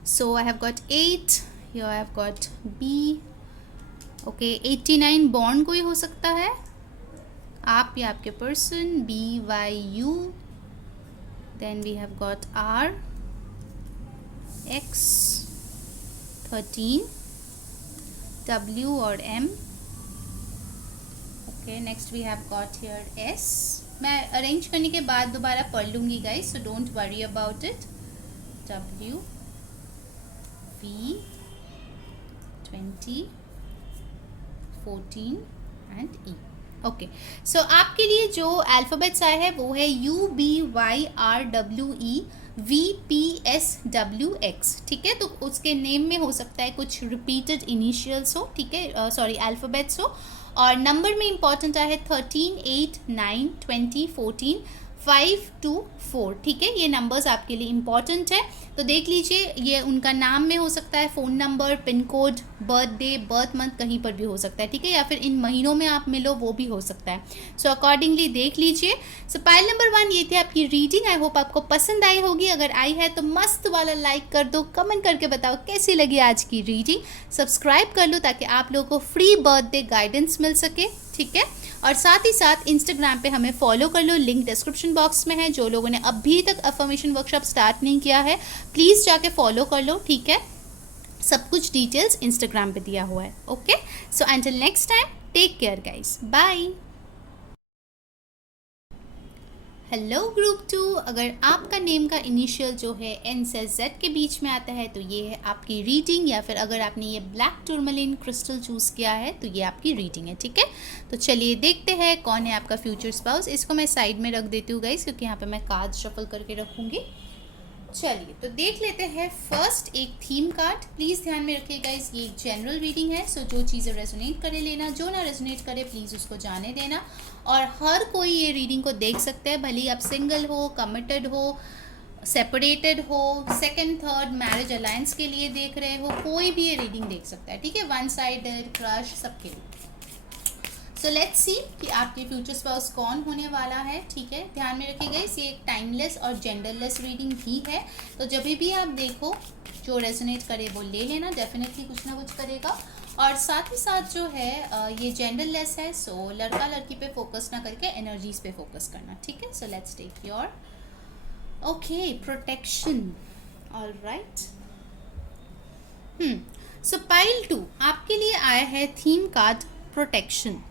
so I have got 8, here I have got B. Okay, 89 bond कोई हो सकता है, आप या आपके person, BYU, then we have got R, X, 13, W और M. Okay, next we have got here S. मैं arrange करने के बाद दोबारा पढ़ लूँगी guys, so don't worry about it. W, V, 20, 14 and E. Okay, सो आपके लिए जो अल्फ़ाबेट्स आए हैं वो है UBYRWE VPSWX, ठीक है। तो उसके नेम में हो सकता है कुछ रिपीटेड इनिशियल्स हो, ठीक है, सॉरी अल्फ़ाबेट्स हो। और नंबर में इंपॉर्टेंट है 13, 8, 9, 20, 14, 5, 2, 4, ठीक है। ये नंबर्स आपके लिए इंपॉर्टेंट है, तो देख लीजिए। ये उनका नाम में हो सकता है, phone number, pin code, birthday, birth month कहीं पर भी हो सकता है, ठीक है, या फिर इन महीनों में आप मिलो वो भी हो सकता है। सो अकॉर्डिंगली देख लीजिए। सो पाइल नंबर 1 ये थी आपकी रीडिंग। आई होप आपको पसंद आई होगी। अगर आई है तो मस्त वाला लाइक कर दो, कमेंट करके बताओ कैसी लगी आज की रीडिंग। सब्सक्राइब कर लो ताकि आप लोगों को फ्री बर्थडे गाइडेंस मिल सके, ठीक है। और साथ ही साथ इंस्टाग्राम पे हमें फॉलो कर लो, लिंक डिस्क्रिप्शन बॉक्स में है। जो लोगों ने अभी तक अफर्मेशन वर्कशॉप स्टार्ट नहीं किया है प्लीज़ जाके फॉलो कर लो, ठीक है। सब कुछ डिटेल्स इंस्टाग्राम पे दिया हुआ है। Okay, so until next time, take care guys, bye. Hello group 2, अगर आपका नेम का इनिशियल जो है N से Z के बीच में आता है तो ये है आपकी रीडिंग, या फिर अगर आपने ये ब्लैक टूरमलिन क्रिस्टल चूज़ किया है तो ये आपकी रीडिंग है, ठीक है। तो चलिए देखते हैं कौन है आपका फ्यूचर स्पाउस। इसको मैं साइड में रख देती हूँ गाइस, क्योंकि यहाँ पे मैं कार्ड शफल करके रखूँगी। चलिए तो देख लेते हैं फर्स्ट एक थीम कार्ड। प्लीज़ ध्यान में रखिए गाइस, ये जनरल रीडिंग है, सो जो चीज़ें रेजोनेट करे लेना, जो ना रेजोनेट करे प्लीज़ उसको जाने देना। और हर कोई ये रीडिंग को देख सकता है, भले आप सिंगल हो, कमिटेड हो, सेपरेटेड हो, सेकंड थर्ड मैरिज अलायंस के लिए देख रहे हो, कोई भी ये रीडिंग देख सकता है, ठीक है। वन साइडेड, क्रश, सबके लिए। सो लेट्स सी कि आपके फ्यूचर स्पाउस कौन होने वाला है, ठीक है। ध्यान में रखिएगा, ये एक टाइमलेस और जेंडरलेस रीडिंग भी है, तो जब भी आप देखो जो रेजोनेट करे वो ले लेना, डेफिनेटली कुछ ना कुछ करेगा। और साथ ही साथ जो है ये जेंडरलेस है, सो लड़का लड़की पे फोकस ना करके एनर्जीज पे फोकस करना, ठीक है। So let's take your okay protection, alright. So pile 2 आपके लिए आया है theme card protection.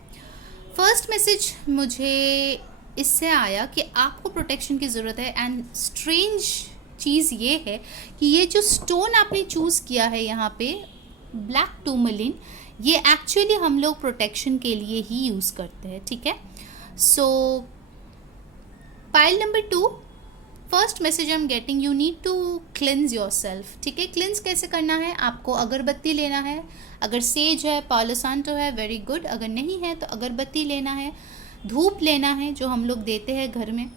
First message मुझे इससे आया कि आपको प्रोटेक्शन की ज़रूरत है। एंड स्ट्रेंज चीज़ ये है कि ये जो स्टोन आपने चूज़ किया है यहाँ पे ब्लैक टूरमलिन, ये एक्चुअली हम लोग प्रोटेक्शन के लिए ही यूज़ करते हैं, ठीक है। So pile number 2, first message I am getting, you need to cleanse yourself, ठीक है। क्लिन्स कैसे करना है, आपको अगरबत्ती लेना है, अगर सेज है, पालो सांतो है, वेरी गुड, अगर नहीं है तो अगरबत्ती लेना है, धूप लेना है जो हम लोग देते हैं घर में,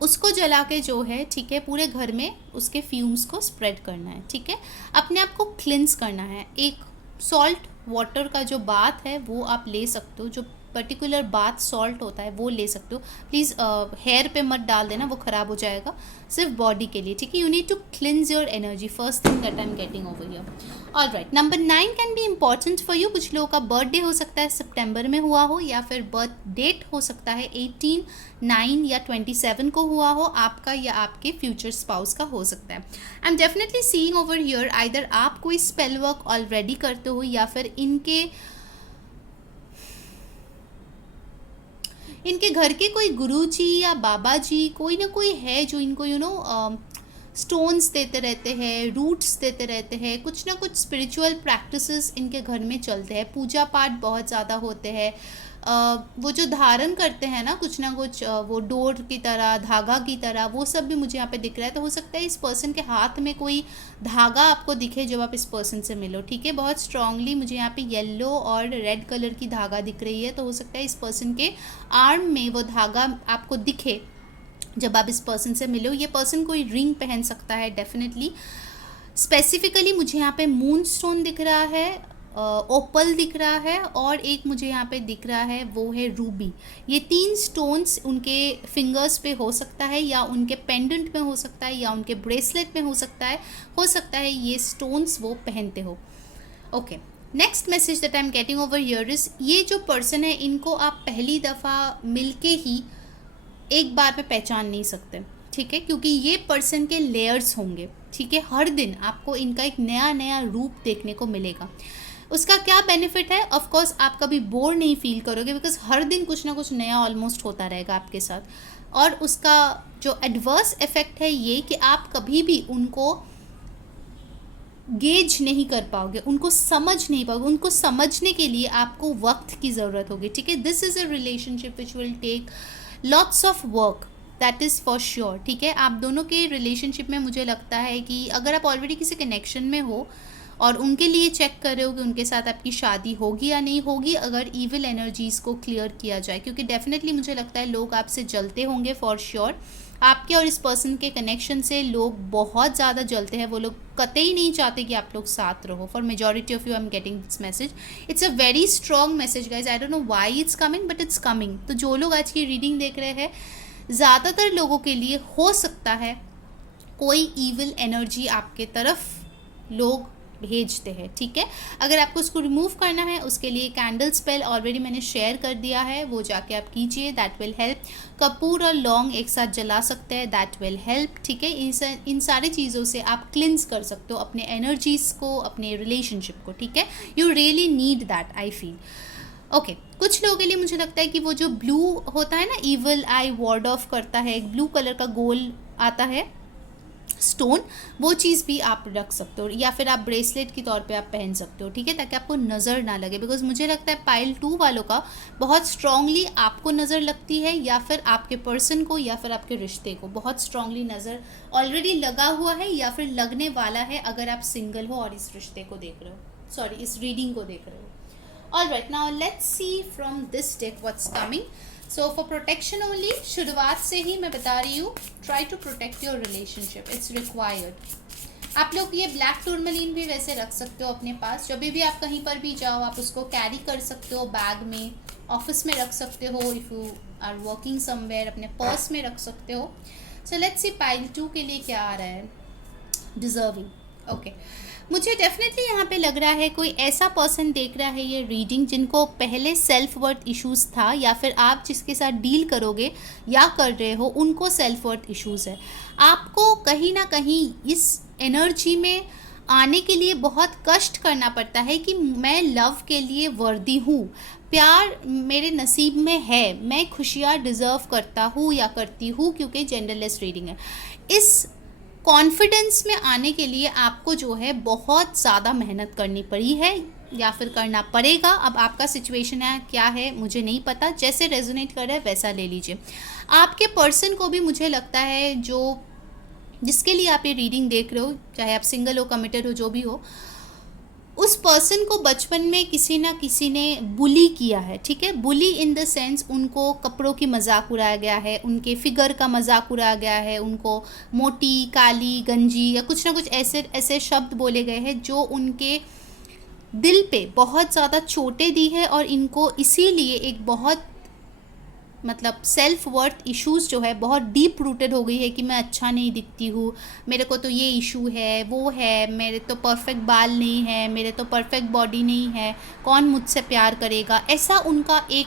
उसको जला के जो है, ठीक है, पूरे घर में उसके फ्यूम्स को स्प्रेड करना है, ठीक है। अपने आप को क्लिन्स करना है। एक सॉल्ट वाटर का जो बाथ है वो आप ले सकते हो, जो पर्टिकुलर बाथ सॉल्ट होता है वो ले सकते हो। प्लीज़ हेयर पे मत डाल देना, वो ख़राब हो जाएगा, सिर्फ बॉडी के लिए, ठीक है। You need to cleanse your energy, first thing that I am getting over here. Alright, number 9 can be important for you. कुछ लोगों का बर्थडे हो सकता है सितंबर में हुआ हो, या फिर बर्थ डेट हो सकता है 18, 9 या 27 को हुआ हो, आपका या आपके फ्यूचर स्पाउस का हो सकता है। I am definitely seeing over here either आप कोई स्पेल वर्क ऑलरेडी करते हो, या फिर इनके घर के कोई गुरुजी या बाबा जी कोई ना कोई है जो इनको स्टोन्स देते रहते हैं, रूट्स देते रहते हैं, कुछ ना कुछ स्पिरिचुअल प्रैक्टिसेस इनके घर में चलते हैं, पूजा पाठ बहुत ज़्यादा होते हैं। वो जो धारण करते हैं ना कुछ वो डोर की तरह, धागा की तरह, वो सब भी मुझे यहाँ पे दिख रहा है। तो हो सकता है इस पर्सन के हाथ में कोई धागा आपको दिखे जब आप इस पर्सन से मिलो, ठीक है। बहुत स्ट्रांगली मुझे यहाँ पे येलो और रेड कलर की धागा दिख रही है, तो हो सकता है इस पर्सन के आर्म में वो धागा आपको दिखे जब आप इस पर्सन से मिलो। ये पर्सन कोई रिंग पहन सकता है डेफिनेटली। स्पेसिफिकली मुझे यहाँ पे मून स्टोन दिख रहा है, ओपल दिख रहा है, और एक मुझे यहाँ पे दिख रहा है वो है रूबी। ये 3 स्टोन्स उनके फिंगर्स पे हो सकता है, या उनके पेंडेंट में हो सकता है, या उनके ब्रेसलेट में हो सकता है ये स्टोन्स वो पहनते हो। Okay, next message that I am getting over here is, ये जो पर्सन है इनको आप पहली दफ़ा मिलके ही एक बार में पहचान नहीं सकते, ठीक है, क्योंकि ये पर्सन के लेयर्स होंगे, ठीक है। हर दिन आपको इनका एक नया नया रूप देखने को मिलेगा। उसका क्या बेनिफिट है, ऑफ कोर्स आप कभी बोर नहीं फील करोगे, बिकॉज हर दिन कुछ ना कुछ नया ऑलमोस्ट होता रहेगा आपके साथ। और उसका जो एडवर्स इफेक्ट है ये कि आप कभी भी उनको गेज नहीं कर पाओगे, उनको समझ नहीं पाओगे। उनको समझने के लिए आपको वक्त की ज़रूरत होगी, ठीक है। This is a relationship which will take lots of work, that is for sure, ठीक है। आप दोनों के रिलेशनशिप में मुझे लगता है कि अगर आप ऑलरेडी किसी कनेक्शन में हो और उनके लिए चेक कर रहे हो कि उनके साथ आपकी शादी होगी या नहीं होगी, अगर ईविल एनर्जीज़ को क्लियर किया जाए, क्योंकि डेफिनेटली मुझे लगता है लोग आपसे जलते होंगे फॉर श्योर। आपके और इस पर्सन के कनेक्शन से लोग बहुत ज़्यादा जलते हैं, वो लोग कतई नहीं चाहते कि आप लोग साथ रहो। For majority of you I am getting this message, it's a very strong message guys, I don't know why it's coming but it's coming. तो जो लोग आज की रीडिंग देख रहे हैं, ज़्यादातर लोगों के लिए हो सकता है कोई ईविल एनर्जी आपके तरफ लोग भेजते हैं, ठीक है। अगर आपको उसको रिमूव करना है उसके लिए कैंडल स्पेल ऑलरेडी मैंने शेयर कर दिया है, वो जाके आप कीजिए, दैट विल हेल्प। कपूर और लौंग एक साथ जला सकते हैं, दैट विल हेल्प, ठीक है। इन सारी चीज़ों से आप क्लिन्स कर सकते हो अपने एनर्जीज़ को, अपने रिलेशनशिप को, ठीक है। You really need that, I feel. Okay, कुछ लोगों के लिए मुझे लगता है कि वो जो ब्लू होता है ना, ईविल आई वार्ड ऑफ करता है, एक ब्लू कलर का गोल आता है स्टोन, वो चीज़ भी आप रख सकते हो, या फिर आप ब्रेसलेट के तौर पे आप पहन सकते हो, ठीक है, ताकि आपको नज़र ना लगे। बिकॉज मुझे लगता है पाइल 2 वालों का बहुत स्ट्रांगली आपको नज़र लगती है, या फिर आपके पर्सन को, या फिर आपके रिश्ते को बहुत स्ट्रांगली नज़र ऑलरेडी लगा हुआ है, या फिर लगने वाला है अगर आप सिंगल हो और इस रिश्ते को देख रहे हो, सॉरी इस रीडिंग को देख रहे हो। Alright, now let's see from this deck what's coming. So for protection only, शुरुआत से ही मैं बता रही हूँ, try to protect your relationship, it's required. आप लोग ये ब्लैक टूरमलिन भी वैसे रख सकते हो अपने पास, जब भी आप कहीं पर भी जाओ आप उसको कैरी कर सकते हो, बैग में, ऑफिस में रख सकते हो, if you are working somewhere अपने पर्स में रख सकते हो। सो लेट्स सी पाइल 2 के लिए क्या आ रहा है। डिजर्विंग। ओके, मुझे डेफिनेटली यहाँ पे लग रहा है कोई ऐसा पर्सन देख रहा है ये रीडिंग जिनको पहले सेल्फ वर्थ इश्यूज था, या फिर आप जिसके साथ डील करोगे या कर रहे हो उनको सेल्फ वर्थ इश्यूज है। आपको कहीं ना कहीं इस एनर्जी में आने के लिए बहुत कष्ट करना पड़ता है कि मैं लव के लिए वर्दी हूँ, प्यार मेरे नसीब में है, मैं खुशियाँ डिज़र्व करता हूँ या करती हूँ, क्योंकि जेंडरलेस रीडिंग है। इस कॉन्फिडेंस में आने के लिए आपको जो है बहुत ज़्यादा मेहनत करनी पड़ी है या फिर करना पड़ेगा। अब आपका सिचुएशन है क्या है मुझे नहीं पता, जैसे रेजोनेट कर रहा है वैसा ले लीजिए। आपके पर्सन को भी मुझे लगता है जो जिसके लिए आप ये रीडिंग देख रहे हो, चाहे आप सिंगल हो, कमिटेड हो, जो भी हो, उस पर्सन को बचपन में किसी ना किसी ने बुली किया है। ठीक है, बुली इन द सेंस उनको कपड़ों की मजाक उड़ाया गया है, उनके फिगर का मजाक उड़ाया गया है, उनको मोटी, काली, गंजी या कुछ ना कुछ ऐसे ऐसे शब्द बोले गए हैं जो उनके दिल पे बहुत ज़्यादा चोटें दी है, और इनको इसीलिए एक बहुत मतलब सेल्फ वर्थ इश्यूज़ जो है बहुत डीप रूटेड हो गई है कि मैं अच्छा नहीं दिखती हूँ, मेरे को तो ये इशू है, वो है, मेरे तो परफेक्ट बाल नहीं है, मेरे तो परफेक्ट बॉडी नहीं है, कौन मुझसे प्यार करेगा, ऐसा उनका एक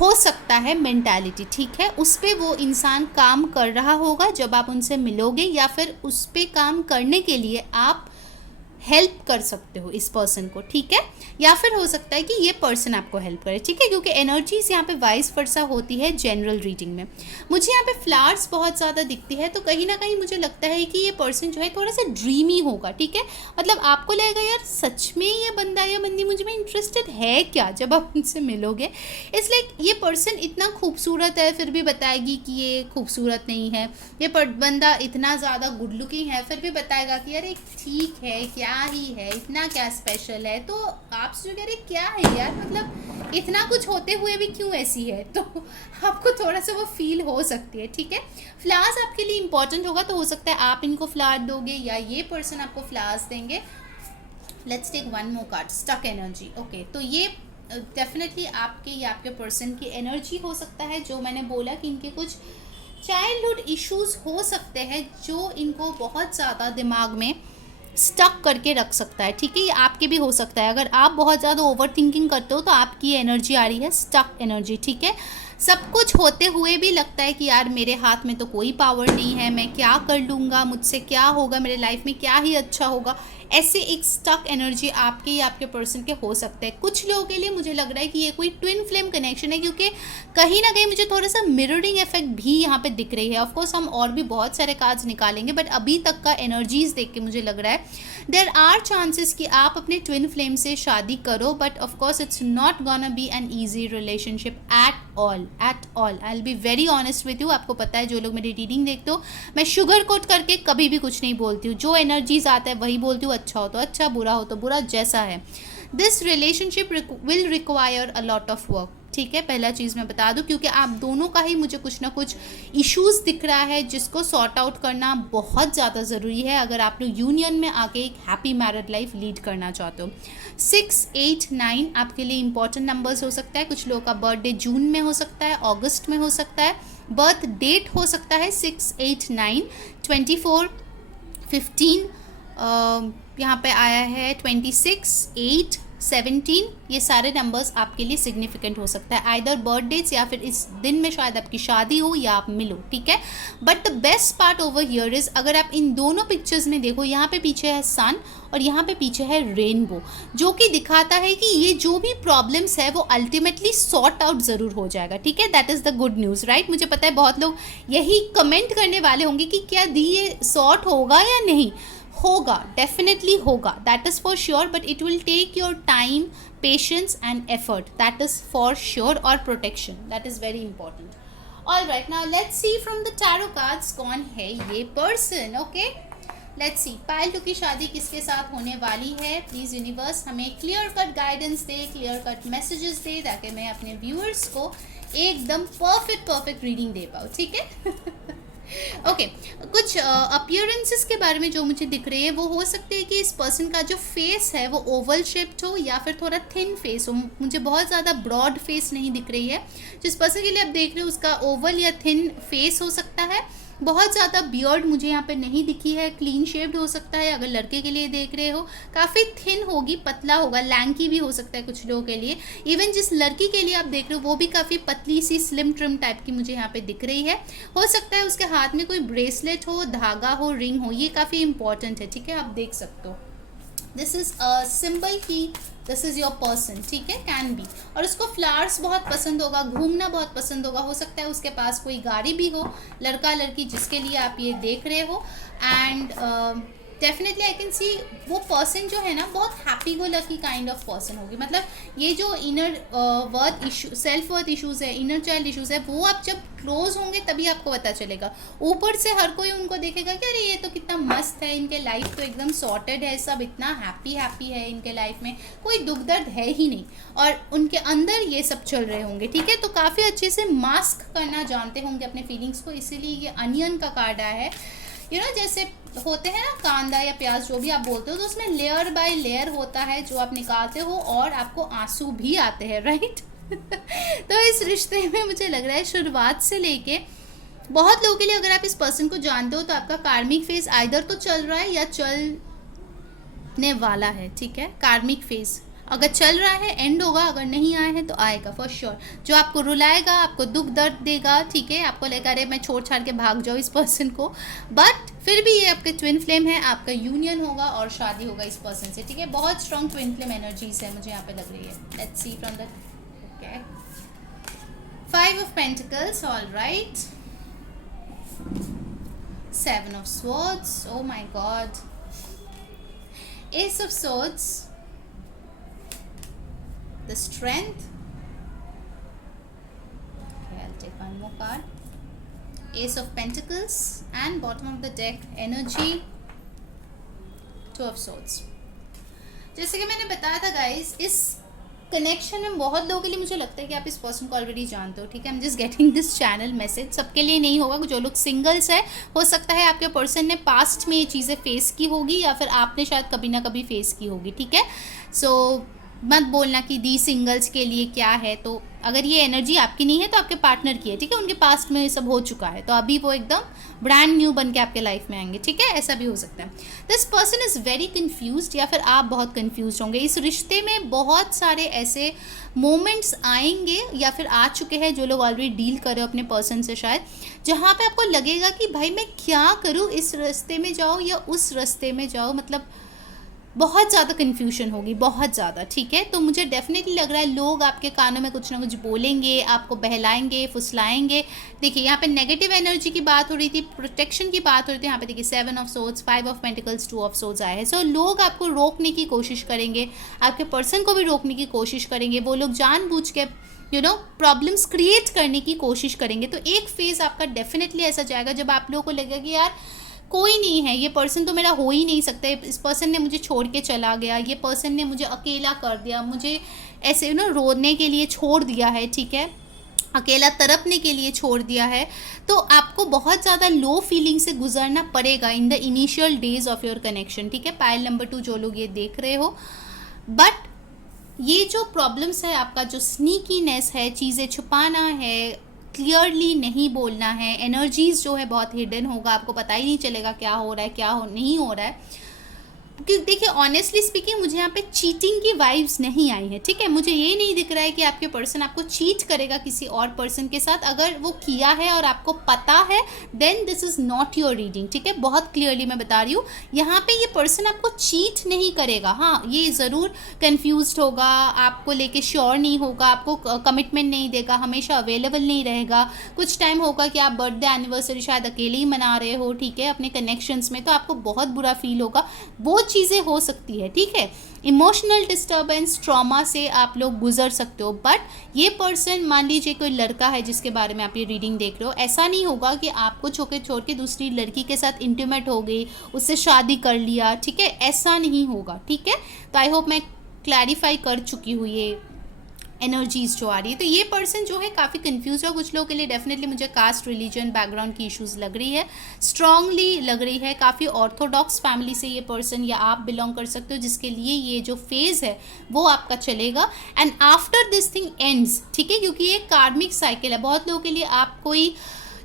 हो सकता है मेंटालिटी। ठीक है, उस पर वो इंसान काम कर रहा होगा जब आप उनसे मिलोगे, या फिर उस पर काम करने के लिए आप हेल्प कर सकते हो इस पर्सन को। ठीक है, या फिर हो सकता है कि ये पर्सन आपको हेल्प करे। ठीक है, क्योंकि एनर्जीज यहाँ पे वाइस वर्सा होती है जनरल रीडिंग में। मुझे यहाँ पे फ्लावर्स बहुत ज़्यादा दिखती है, तो कहीं ना कहीं मुझे लगता है कि ये पर्सन जो है थोड़ा सा ड्रीमी होगा। ठीक है, मतलब आपको लगेगा यार सच में ये बंदा या बंदी मुझे में इंटरेस्टेड है क्या, जब आप उनसे मिलोगे। इसलिए ये पर्सन इतना खूबसूरत है फिर भी बताएगी कि ये खूबसूरत नहीं है, ये बंदा इतना ज़्यादा गुड लुकिंग है फिर भी बताएगा कि यार ठीक है, क्या ही है, इतना क्या स्पेशल है। तो आपसे जो कह रहे क्या है यार, मतलब इतना कुछ होते हुए भी क्यों ऐसी है, तो आपको थोड़ा सा वो फील हो सकती है। ठीक है, फ्लावर्स आपके लिए इंपॉर्टेंट होगा, तो हो सकता है आप इनको फ्लावर दोगे या ये पर्सन आपको फ्लावर्स देंगे। Let's take one more card, stuck energy. Okay, तो ये डेफिनेटली आपके या आपके पर्सन की एनर्जी हो सकता है, जो मैंने बोला कि इनके कुछ चाइल्डहुड इश्यूज हो सकते हैं जो इनको बहुत ज़्यादा दिमाग में स्टक करके रख सकता है। ठीक है, ये आपके भी हो सकता है। अगर आप बहुत ज़्यादा ओवर थिंकिंग करते हो तो आपकी एनर्जी आ रही है स्टक एनर्जी। ठीक है, सब कुछ होते हुए भी लगता है कि यार मेरे हाथ में तो कोई पावर नहीं है, मैं क्या कर लूँगा, मुझसे क्या होगा, मेरे लाइफ में क्या ही अच्छा होगा, ऐसे एक स्टक एनर्जी आपके या आपके पर्सन के हो सकते हैं। कुछ लोगों के लिए मुझे लग रहा है कि ये कोई ट्विन फ्लेम कनेक्शन है, क्योंकि कहीं ना कहीं मुझे थोड़ा सा मिररिंग इफेक्ट भी यहाँ पे दिख रही है। ऑफकोर्स हम और भी बहुत सारे कार्ड्स निकालेंगे, बट अभी तक का एनर्जीज देख के मुझे लग रहा है देयर आर चांसेस कि आप अपने ट्विन फ्लेम से शादी करो, but of course it's not gonna be an easy relationship at all. I will be very honest with you. आपको पता है जो लोग मेरी रीडिंग देखते हो, मैं शुगर कोट करके कभी भी कुछ नहीं बोलती हूँ, जो एनर्जीज आता है वही बोलती हूँ। अच्छा हो तो अच्छा, बुरा हो तो बुरा, जैसा है। This relationship will require a lot of work. ठीक है, पहला चीज़ मैं बता दूं, क्योंकि आप दोनों का ही मुझे कुछ ना कुछ इश्यूज दिख रहा है जिसको सॉर्ट आउट करना बहुत ज़्यादा ज़रूरी है अगर आप लोग यूनियन में आके एक हैप्पी मैरिड लाइफ लीड करना चाहते हो। 6, 8, 9 आपके लिए इंपॉर्टेंट नंबर्स हो सकता है। कुछ लोगों का बर्थडे जून में हो सकता है, अगस्त में हो सकता है, बर्थ डेट हो सकता है 6, 8, 9, 24, 15, यहाँ पे आया है 26, 8, 17। ये सारे नंबर्स आपके लिए सिग्निफिकेंट हो सकता है, आइदर बर्थ डेट्स या फिर इस दिन में शायद आपकी शादी हो या आप मिलो। ठीक है, but the best part over here is, अगर आप इन दोनों पिक्चर्स में देखो, यहाँ पे पीछे है सन और यहाँ पे पीछे है रेनबो, जो कि दिखाता है कि ये जो भी प्रॉब्लम्स है वो अल्टीमेटली सॉर्ट आउट ज़रूर हो जाएगा। ठीक है, that is the good news, right. मुझे पता है बहुत लोग यही कमेंट करने वाले होंगे कि क्या दी ये सॉर्ट होगा या नहीं होगा। डेफिनेटली होगा, that is for sure, but it will take your time, patience and effort, that is for sure, और protection, that is very important. All right, now let's see from the tarot cards कौन है ये person. Okay, let's see pile 2 की शादी किसके साथ होने वाली है। प्लीज़ यूनिवर्स हमें क्लियर कट गाइडेंस दे, क्लियर कट मैसेजेस दे, ताकि मैं अपने व्यूअर्स को एकदम परफेक्ट रीडिंग दे पाऊँ। ठीक है ओके, कुछ अपीयरेंसेस के बारे में जो मुझे दिख रही है वो हो सकते हैं कि इस पर्सन का जो फेस है वो ओवल शेप्ड हो या फिर थोड़ा थिन फेस हो। मुझे बहुत ज़्यादा ब्रॉड फेस नहीं दिख रही है। जिस पर्सन के लिए आप देख रहे हो उसका ओवल या थिन फेस हो सकता है, बहुत ज़्यादा बियर्ड मुझे यहाँ पे नहीं दिखी है, क्लीन शेप्ड हो सकता है अगर लड़के के लिए देख रहे हो, काफ़ी थिन होगी, पतला होगा, लैंकी भी हो सकता है कुछ लोगों के लिए। इवन जिस लड़की के लिए आप देख रहे हो वो भी काफ़ी पतली सी स्लिम ट्रिम टाइप की मुझे यहाँ पे दिख रही है। हो सकता है उसके हाथ में कोई ब्रेसलेट हो, धागा हो, रिंग हो, ये काफ़ी इंपॉर्टेंट है, ठीक है, आप देख सकते हो। दिस इज़ अ सिंबल की दिस इज़ योर पर्सन, ठीक है, कैन बी। और उसको फ्लावर्स बहुत पसंद होगा, घूमना बहुत पसंद होगा, हो सकता है उसके पास कोई गाड़ी भी हो, लड़का लड़की जिसके लिए आप ये देख रहे हो। एंड डेफिनेटली आई कैन सी वो पर्सन जो है ना बहुत happy go lucky kind of person होगी। मतलब ये जो inner worth issue, self worth issues है, इनर चाइल्ड इशूज़ है, वो आप जब क्लोज होंगे तभी आपको पता चलेगा। ऊपर से हर कोई उनको देखेगा कि अरे ये तो कितना मस्त है, इनके लाइफ तो एकदम सॉर्टेड है, सब इतना हैप्पी है इनके लाइफ में, कोई दुख दर्द है ही नहीं, और उनके अंदर ये सब चल रहे होंगे, ठीक है। तो काफ़ी अच्छे से मास्क करना जानते होंगे अपने फीलिंग्स को, इसीलिए ये अनियन का कार्ड आया है। जैसे होते हैं ना कांदा या प्याज जो भी आप बोलते हो, तो उसमें लेयर बाय लेयर होता है जो आप निकालते हो, और आपको आंसू भी आते हैं, राइट। तो इस रिश्ते में मुझे लग रहा है शुरुआत से लेके बहुत लोगों के लिए, अगर आप इस पर्सन को जानते हो तो आपका कार्मिक फेज आइदर तो चल रहा है या चलने वाला है, ठीक है। कार्मिक फेज अगर चल रहा है एंड होगा, अगर नहीं आया है तो आएगा फॉर श्योर, जो आपको रुलाएगा, आपको दुख दर्द देगा, ठीक है, आपको लगेगा अरे मैं छोड़ छाड़ के भाग जाऊँ इस पर्सन को, बट फिर भी ये आपके ट्विन फ्लेम है, आपका यूनियन होगा और शादी होगा इस पर्सन से, ठीक है। बहुत स्ट्रॉन्ग ट्विन फ्लेम एनर्जीज है मुझे यहाँ पे लग रही है। Let's see from the okay 5 of pentacles, all right, 7 of swords, oh my God, ace of swords, the strength, okay, I'll take one more card, ace of pentacles, and bottom of the deck energy, 2 of swords। जैसे कि मैंने बताया था guys, इस connection में बहुत लोगों के लिए मुझे लगता है कि आप इस पर्सन को ऑलरेडी जानते हो, ठीक है। I am just getting this channel message, सबके लिए नहीं होगा, जो लोग सिंगल्स है, हो सकता है आपके पर्सन ने पास्ट में ये चीज़ें फेस की होगी, या फिर आपने शायद कभी ना कभी फेस की होगी, ठीक है। सो मत बोलना कि दी सिंगल्स के लिए क्या है, तो अगर ये एनर्जी आपकी नहीं है तो आपके पार्टनर की है, ठीक है, उनके पास्ट में ये सब हो चुका है, तो अभी वो एकदम ब्रांड न्यू बन के आपके लाइफ में आएंगे, ठीक है, ऐसा भी हो सकता है। This person is very confused, या फिर आप बहुत कन्फ्यूज होंगे। इस रिश्ते में बहुत सारे ऐसे मोमेंट्स आएंगे या फिर आ चुके हैं, जो लोग ऑलरेडी डील कर रहे हो अपने पर्सन से शायद, जहाँ पे आपको लगेगा कि भाई मैं क्या करूँ, इस रास्ते में जाऊँ या उस रास्ते में जाऊँ, मतलब बहुत ज़्यादा कन्फ्यूजन होगी, बहुत ज़्यादा, ठीक है। तो मुझे डेफिनेटली लग रहा है लोग आपके कानों में कुछ ना कुछ बोलेंगे, आपको बहलाएंगे, फुसलाएंगे। देखिए यहाँ पे नेगेटिव एनर्जी की बात हो रही थी, प्रोटेक्शन की बात हो रही थी, यहाँ पे देखिए 7 of swords, 5 of pentacles, 2 of swords आए हैं। सो लोग आपको रोकने की कोशिश करेंगे, आपके पर्सन को भी रोकने की कोशिश करेंगे, वो लोग जानबूझ के प्रॉब्लम्स क्रिएट करने की कोशिश करेंगे। तो एक फेज़ आपका डेफिनेटली ऐसा जाएगा जब आप लोगों को लगेगा कि यार कोई नहीं है, ये पर्सन तो मेरा हो ही नहीं सकता, इस पर्सन ने मुझे छोड़ के चला गया, ये पर्सन ने मुझे अकेला कर दिया, मुझे ऐसे रोने के लिए छोड़ दिया है, ठीक है, अकेला तड़पने के लिए छोड़ दिया है। तो आपको बहुत ज़्यादा लो फीलिंग से गुजरना पड़ेगा in the initial days of your connection, ठीक है। पाइल नंबर 2 जो लोग ये देख रहे हो, बट ये जो प्रॉब्लम्स है, आपका जो स्नीकीनेस है, चीज़ें छुपाना है, क्लियरली नहीं बोलना है, एनर्जीज जो है बहुत हिडन होगा, आपको पता ही नहीं चलेगा क्या हो रहा है, क्या नहीं हो रहा है। क्योंकि देखिए ऑनेस्टली स्पीकिंग मुझे यहाँ पे चीटिंग की वाइब्स नहीं आई है, ठीक है। मुझे ये नहीं दिख रहा है कि आपके पर्सन आपको चीट करेगा किसी और पर्सन के साथ। अगर वो किया है और आपको पता है, then this is not your reading, ठीक है। बहुत क्लियरली मैं बता रही हूँ, यहाँ पे ये पर्सन आपको चीट नहीं करेगा। हाँ, ये ज़रूर कन्फ्यूज होगा, आपको लेके श्योर नहीं होगा, आपको कमिटमेंट नहीं देगा, हमेशा अवेलेबल नहीं रहेगा। कुछ टाइम होगा कि आप बर्थडे एनिवर्सरी शायद अकेले ही मना रहे हो, ठीक है, अपने कनेक्शंस में, तो आपको बहुत बुरा फील होगा, वो चीज़ें हो सकती है, ठीक है। इमोशनल डिस्टर्बेंस, ट्रॉमा से आप लोग गुजर सकते हो। बट ये पर्सन, मान लीजिए कोई लड़का है जिसके बारे में आप ये रीडिंग देख रहे हो, ऐसा नहीं होगा कि आपको छोड़ के दूसरी लड़की के साथ इंटीमेट हो गई, उससे शादी कर लिया, ठीक है, ऐसा नहीं होगा, ठीक है। तो आई होप मैं क्लैरिफाई कर चुकी हूँ ये एनर्जीज जो आ रही है। तो ये पर्सन जो है काफ़ी कंफ्यूज है। कुछ लोगों के लिए डेफिनेटली मुझे कास्ट, रिलीजन, बैकग्राउंड की इश्यूज लग रही है, स्ट्रांगली लग रही है। काफ़ी ऑर्थोडॉक्स फैमिली से ये पर्सन या आप बिलोंग कर सकते हो, जिसके लिए ये जो फेज़ है वो आपका चलेगा। And after this thing ends, ठीक है, क्योंकि ये कार्मिक साइकिल है। बहुत लोगों के लिए आप कोई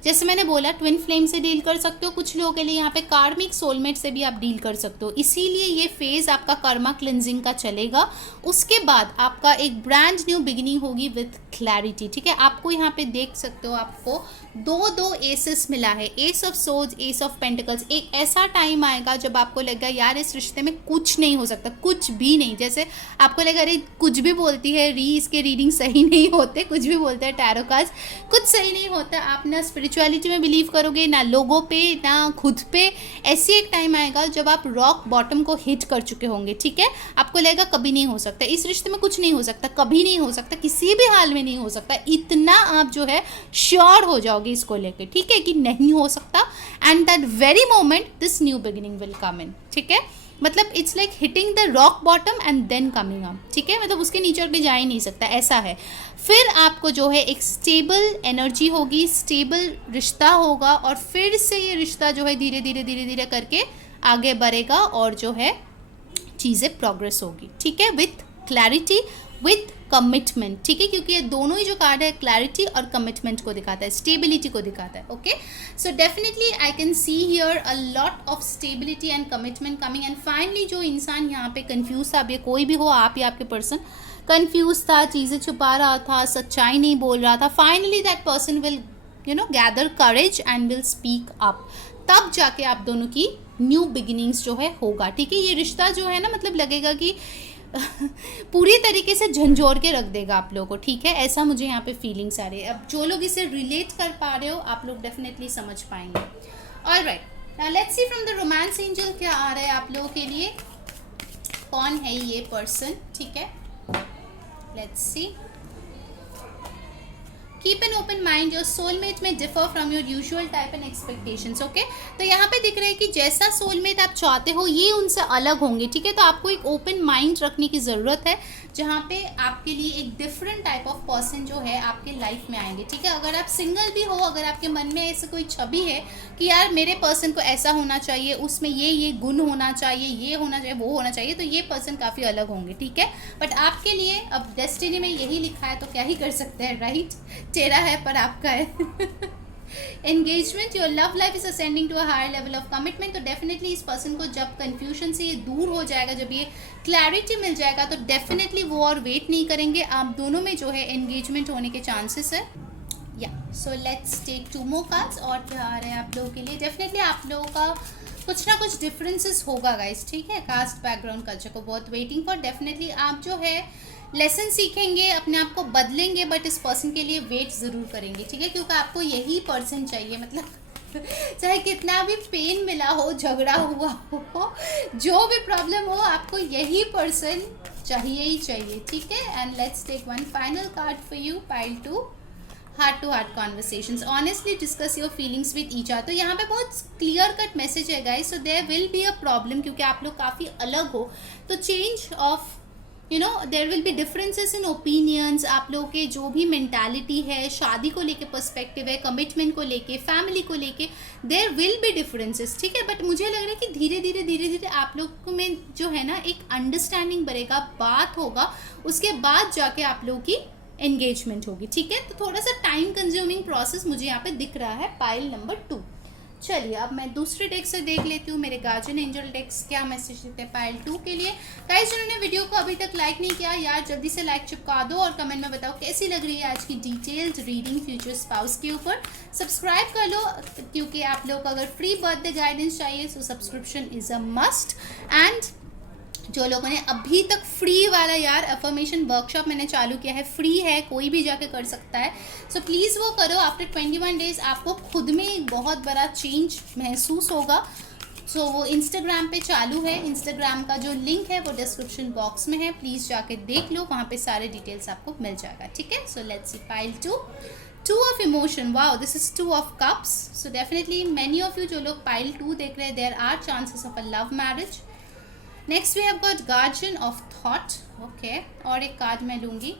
जैसे मैंने बोला ट्विन फ्लेम से डील कर सकते हो, कुछ लोगों के लिए यहाँ पे कार्मिक सोलमेट से भी आप डील कर सकते हो। इसीलिए ये फेज़ आपका कर्मा क्लिनजिंग का चलेगा। उसके बाद आपका एक ब्रांड न्यू बिगिनिंग होगी विथ क्लैरिटी, ठीक है। आपको यहाँ पे देख सकते हो, आपको दो एसेस मिला है, S of swords, S of pentacles. एक ऐसा टाइम आएगा जब आपको लगेगा यार इस रिश्ते में कुछ नहीं हो सकता, कुछ भी नहीं। जैसे आपको लगेगा अरे कुछ भी बोलती है इसके रीडिंग सही नहीं होते, कुछ भी बोलते हैं टैरो कार्ड्स, कुछ सही नहीं होता। आप ना स्पिरिचुअलिटी में बिलीव करोगे, ना लोगों पे, ना खुद पे। ऐसी एक टाइम आएगा जब आप रॉक बॉटम को हिट कर चुके होंगे, ठीक है। आपको लगेगा कभी नहीं हो सकता, इस रिश्ते में कुछ नहीं हो सकता, कभी नहीं हो सकता, किसी भी हाल में नहीं हो सकता। इतना आप जो है श्योर हो जाओगे इसको लेके, ठीक है, कि नहीं हो सकता। And that very moment this new beginning will come in, ठीक है। मतलब it's like hitting the rock bottom and then coming up, ठीक है। मतलब उसके नीचे के जा ही नहीं सकता, ऐसा है। फिर आपको जो है एक स्टेबल एनर्जी होगी, स्टेबल रिश्ता होगा, और फिर से ये रिश्ता जो है धीरे धीरे करके आगे बढ़ेगा और जो है चीज़ें प्रोग्रेस होगी, ठीक है, विथ क्लैरिटी, विथ कमिटमेंट, ठीक है। क्योंकि ये दोनों ही जो कार्ड है क्लैरिटी और कमिटमेंट को दिखाता है, स्टेबिलिटी को दिखाता है। Okay, so definitely I can see here a lot of stability and commitment coming. And finally जो इंसान यहाँ पे कंफ्यूज था, अब ये कोई भी हो, आप या आपके पर्सन कंफ्यूज था, चीज़ें छुपा रहा था, सच्चाई नहीं बोल रहा था, finally that person will gather courage and will speak up. तब जाके आप दोनों की न्यू बिगिनिंग्स जो है होगा, ठीक है। ये रिश्ता जो है ना, मतलब लगेगा कि पूरी तरीके से झंझोर के रख देगा आप लोगों को, ठीक है। ऐसा मुझे यहाँ पे फीलिंग्स आ रही है। अब जो लोग इसे रिलेट कर पा रहे हो, आप लोग डेफिनेटली समझ पाएंगे। Alright, now let's see from the romance angel क्या आ रहा है आप लोगों के लिए, कौन है ये पर्सन, ठीक है। Let's see. Keep an open mind, your soulmate may differ from your usual type and expectations. Okay, तो यहाँ पे दिख रहा है कि जैसा सोलमेट आप चाहते हो ये उनसे अलग होंगे, ठीक है। तो आपको एक ओपन माइंड रखने की ज़रूरत है, जहाँ पे आपके लिए एक डिफरेंट टाइप ऑफ पर्सन जो है आपके लाइफ में आएंगे, ठीक है। अगर आप सिंगल भी हो, अगर आपके मन में ऐसे कोई छवि है कि यार मेरे पर्सन को ऐसा होना चाहिए, उसमें ये गुण होना चाहिए, ये होना चाहिए, वो होना चाहिए, तो ये पर्सन काफ़ी अलग होंगे, ठीक है। बट आपके लिए अब डेस्टिनी में यही लिखा है तो क्या ही कर सकते हैं, राइट। तेरा है पर आपका है। Engagement, your love life is ascending to a higher level of commitment. तो डेफिनेटली इस पर्सन को जब कंफ्यूजन से ये दूर हो जाएगा, जब ये क्लैरिटी मिल जाएगा, तो डेफिनेटली वो और वेट नहीं करेंगे, आप दोनों में जो है एंगेजमेंट होने के चांसेस है। या so let's take 2 more cards। और क्या आ रहा है आप लोगों के लिए, डेफिनेटली आप लोगों का कुछ ना कुछ डिफरेंसेस होगा गाइस, ठीक है। कास्ट बैकग्राउंड कल्चर को बहुत वेटिंग फॉर। डेफिनेटली आप जो है लेसन सीखेंगे, अपने आप को बदलेंगे, बट इस पर्सन के लिए वेट ज़रूर करेंगे, ठीक है। क्योंकि आपको यही पर्सन चाहिए, मतलब चाहे कितना भी पेन मिला हो, झगड़ा हुआ हो, जो भी प्रॉब्लम हो, आपको यही पर्सन चाहिए ही चाहिए, ठीक है। And let's take 1 final card for you, pile 2, heart to heart conversations, honestly discuss your feelings with each other. तो यहाँ पे बहुत क्लियर कट मैसेज है guys. So there will be a problem, क्योंकि आप लोग काफ़ी अलग हो, तो change of there will be differences in opinions. आप लोगों के जो भी मेंटालिटी है, शादी को लेके पर्सपेक्टिव है, कमिटमेंट को लेके, फैमिली को लेके, देयर विल बी डिफरेंसेस, ठीक है। बट मुझे लग रहा है कि धीरे धीरे आप लोग में जो है ना एक अंडरस्टैंडिंग बढ़ेगा, बात होगा, उसके बाद जाके आप लोगों की एंगेजमेंट होगी, ठीक है। तो थोड़ा सा टाइम कंज्यूमिंग प्रोसेस मुझे यहाँ पे दिख रहा है, पाइल नंबर 2। चलिए अब मैं दूसरे डेक से देख लेती हूँ मेरे गार्जियन एंजल डेक्स क्या मैसेज देते हैं पाइल 2 के लिए। गाइस जिन्होंने वीडियो को अभी तक लाइक नहीं किया, यार जल्दी से लाइक चिपका दो और कमेंट में बताओ कैसी लग रही है आज की डिटेल्ड रीडिंग फ्यूचर स्पाउस के ऊपर। सब्सक्राइब कर लो, क्योंकि आप लोग को अगर फ्री बर्थडे गाइडेंस चाहिए तो subscription is a must. And जो लोगों ने अभी तक फ्री वाला यार अफर्मेशन वर्कशॉप मैंने चालू किया है, फ्री है, कोई भी जाके कर सकता है, सो प्लीज़ वो करो। आफ्टर 21 डेज आपको खुद में एक बहुत बड़ा चेंज महसूस होगा। सो वो इंस्टाग्राम पे चालू है, इंस्टाग्राम का जो लिंक है वो डिस्क्रिप्शन बॉक्स में है, प्लीज़ जाके देख लो, वहाँ पे सारे डिटेल्स आपको मिल जाएगा, ठीक है। So let's see pile 2 of emotion, wow this is 2 of cups। So definitely many of you जो लोग पाइल 2 देख रहे हैं, there are chances of a love marriage. Next we have got guardian of thought, okay, और एक card मैं लूँगी,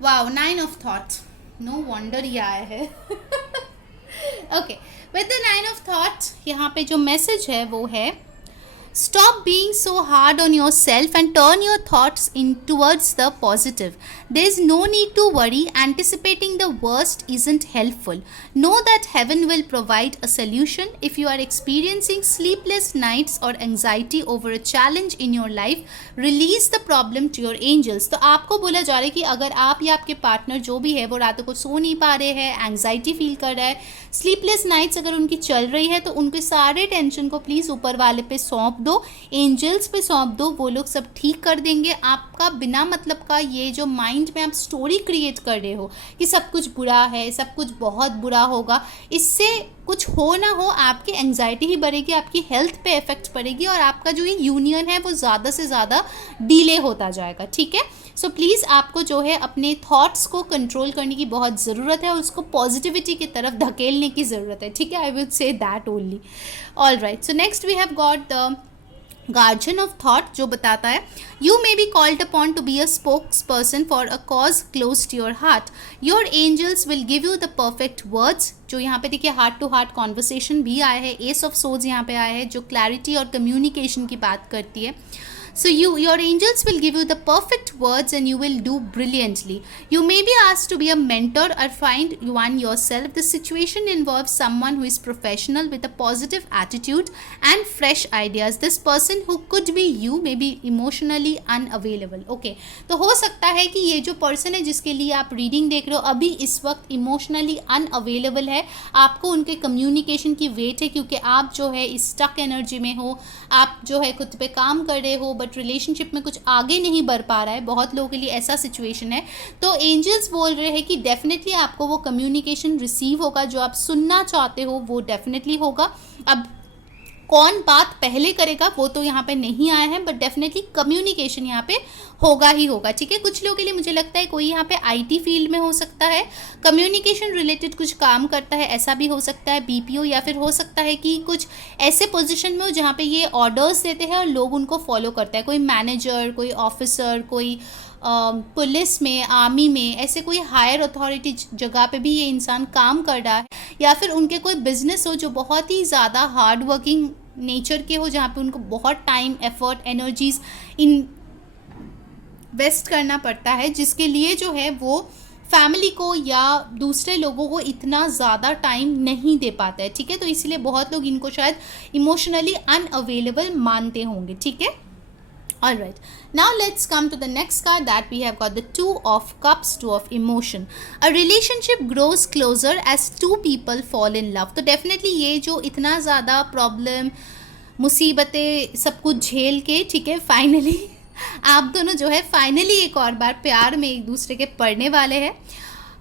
wow 9 of thought, no wonder ये आया है। Okay, with the 9 of thought यहाँ पे जो मैसेज है वो है Stop being so hard on yourself and turn your thoughts in towards the positive. There is no need to worry. Anticipating the worst isn't helpful. Know that heaven will provide a solution. If you are experiencing sleepless nights or anxiety over a challenge in your life, release the problem to your angels. तो आपको बोला जा रहा है कि अगर आप या आपके पार्टनर जो भी है वो रातों को सो नहीं पा रहे हैं, एंग्जाइटी फील कर रहा है, स्लीपलेस नाइट्स अगर उनकी चल रही है, तो उनके सारे टेंशन को प्लीज़ ऊपर वाले पे सौंप दो, एंजल्स पे सौंप दो, वो लोग सब ठीक कर देंगे। आपका बिना मतलब का ये जो माइंड में आप स्टोरी क्रिएट कर रहे हो कि सब कुछ बुरा है, सब कुछ बहुत बुरा होगा, इससे कुछ हो ना हो आपकी एंग्जाइटी ही बढ़ेगी, आपकी हेल्थ पे इफेक्ट पड़ेगी और आपका जो ये यूनियन है वो ज़्यादा से ज़्यादा डिले होता जाएगा। ठीक है, सो प्लीज़ आपको जो है अपने थॉट्स को कंट्रोल करने की बहुत ज़रूरत है और उसको पॉजिटिविटी की तरफ धकेलने की ज़रूरत है। ठीक है, I will say that only. All right, so next we have got the guardian of thought, जो बताता है you may be called upon to be a spokesperson for a cause close to your heart. Your angels will give you the perfect words. जो यहाँ पे देखिए heart to heart conversation भी आया है, एस ऑफ सोर्ड्स यहाँ पे आया है जो क्लैरिटी और कम्युनिकेशन की बात करती है। So your angels will give you the perfect words and you will do brilliantly. You may be asked to be a mentor or find one yourself. The situation involves someone who is professional with a positive attitude and fresh ideas. This person who could be you may be emotionally unavailable. Okay, तो हो सकता है कि ये जो person है जिसके लिए आप रीडिंग देख रहे हो अभी इस वक्त इमोशनली अनअवेलेबल है। आपको उनके कम्युनिकेशन की वेट है क्योंकि आप जो है इस स्टक एनर्जी में हो, आप जो है खुद पे काम कर रहे हो बट रिलेशनशिप में कुछ आगे नहीं बढ़ पा रहा है। बहुत लोगों के लिए ऐसा सिचुएशन है। तो एंजल्स बोल रहे हैं कि डेफिनेटली आपको वो कम्युनिकेशन रिसीव होगा, जो आप सुनना चाहते हो वो डेफिनेटली होगा। अब कौन बात पहले करेगा वो तो यहाँ पे नहीं आया है, बट डेफिनेटली कम्युनिकेशन यहाँ पे होगा ही होगा। ठीक है, कुछ लोगों के लिए मुझे लगता है कोई यहाँ पे आईटी फील्ड में हो सकता है, कम्युनिकेशन रिलेटेड कुछ काम करता है, ऐसा भी हो सकता है बीपीओ, या फिर हो सकता है कि कुछ ऐसे पोजीशन में हो जहाँ पे ये ऑर्डर्स देते हैं और लोग उनको फॉलो करता है। कोई मैनेजर, कोई ऑफिसर, कोई पुलिस में, आर्मी में, ऐसे कोई हायर अथॉरिटी जगह पे भी ये इंसान काम कर रहा है, या फिर उनके कोई बिजनेस हो जो बहुत ही ज़्यादा हार्ड वर्किंग नेचर के हो, जहाँ पे उनको बहुत टाइम, एफर्ट, एनर्जीज इन्वेस्ट करना पड़ता है, जिसके लिए जो है वो फैमिली को या दूसरे लोगों को इतना ज़्यादा टाइम नहीं दे पाता है। ठीक है, तो इसलिए बहुत लोग इनको शायद इमोशनली अनअवेलेबल मानते होंगे। ठीक है, all right, now let's come to the next card that we have got the Two of Cups, Two of Emotion. A relationship grows closer as two people fall in love. तो definitely ये जो इतना ज़्यादा problem, मुसीबतें, सब कुछ झेल के, ठीक है, फाइनली आप दोनों जो है फाइनली एक और बार प्यार में एक दूसरे के पड़ने वाले हैं।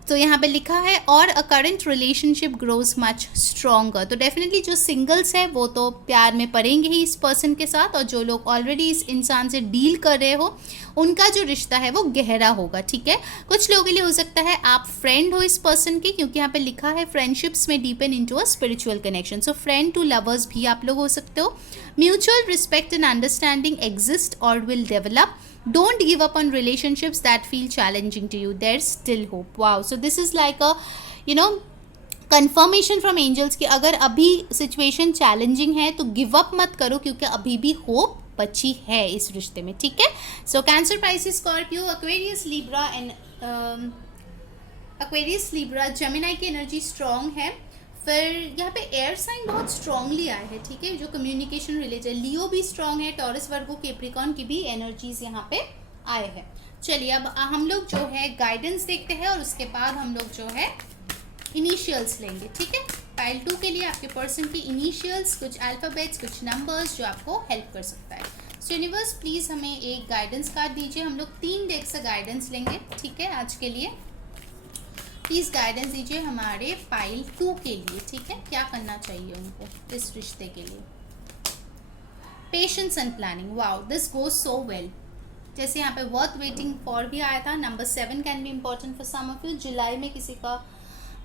तो यहाँ पे लिखा है और a current relationship grows much stronger. तो डेफिनेटली जो सिंगल्स है वो तो प्यार में पड़ेंगे ही इस पर्सन के साथ, और जो लोग ऑलरेडी इस इंसान से डील कर रहे हो उनका जो रिश्ता है वो गहरा होगा। ठीक है, कुछ लोगों के लिए हो सकता है आप फ्रेंड हो इस पर्सन के, क्योंकि यहाँ पे लिखा है friendships may deepen into a spiritual connection. So friend to lovers भी आप लोग हो सकते हो। Mutual respect and understanding exist और will develop. Don't give up on relationships that feel challenging to you. There's still hope. Wow. So this is like a, confirmation from angels कि अगर अभी situation challenging है तो give up मत करो, क्योंकि अभी भी hope बची है इस रिश्ते में। ठीक है, so Cancer, Pisces, Scorpio, Aquarius, Libra and Gemini की एनर्जी स्ट्रॉन्ग है। फिर यहाँ पे एयर साइन बहुत स्ट्रांगली आए हैं। ठीक है, जो कम्युनिकेशन रिलेटेड, लियो भी स्ट्रांग है, टॉरस, वर्गो, कैप्रिकॉर्न की भी एनर्जीज यहाँ पे आए हैं। चलिए अब हम लोग जो है गाइडेंस देखते हैं और उसके बाद हम लोग जो है इनिशियल्स लेंगे। ठीक है, पाइल 2 के लिए आपके पर्सन की इनिशियल्स, कुछ अल्फ़ाबेट्स, कुछ नंबर्स जो आपको हेल्प कर सकता है। सो यूनिवर्स प्लीज़ हमें एक गाइडेंस कार्ड दीजिए। हम लोग 3 डेक से गाइडेंस लेंगे। ठीक है, आज के लिए प्लीज़ गाइडेंस दीजिए हमारे पाइल 2 के लिए। ठीक है, क्या करना चाहिए उनको इस रिश्ते के लिए। Patience and planning, wow this goes so well. जैसे यहाँ पे वर्थ वेटिंग फॉर भी आया था। Number 7 can be important for some of you. जुलाई में किसी का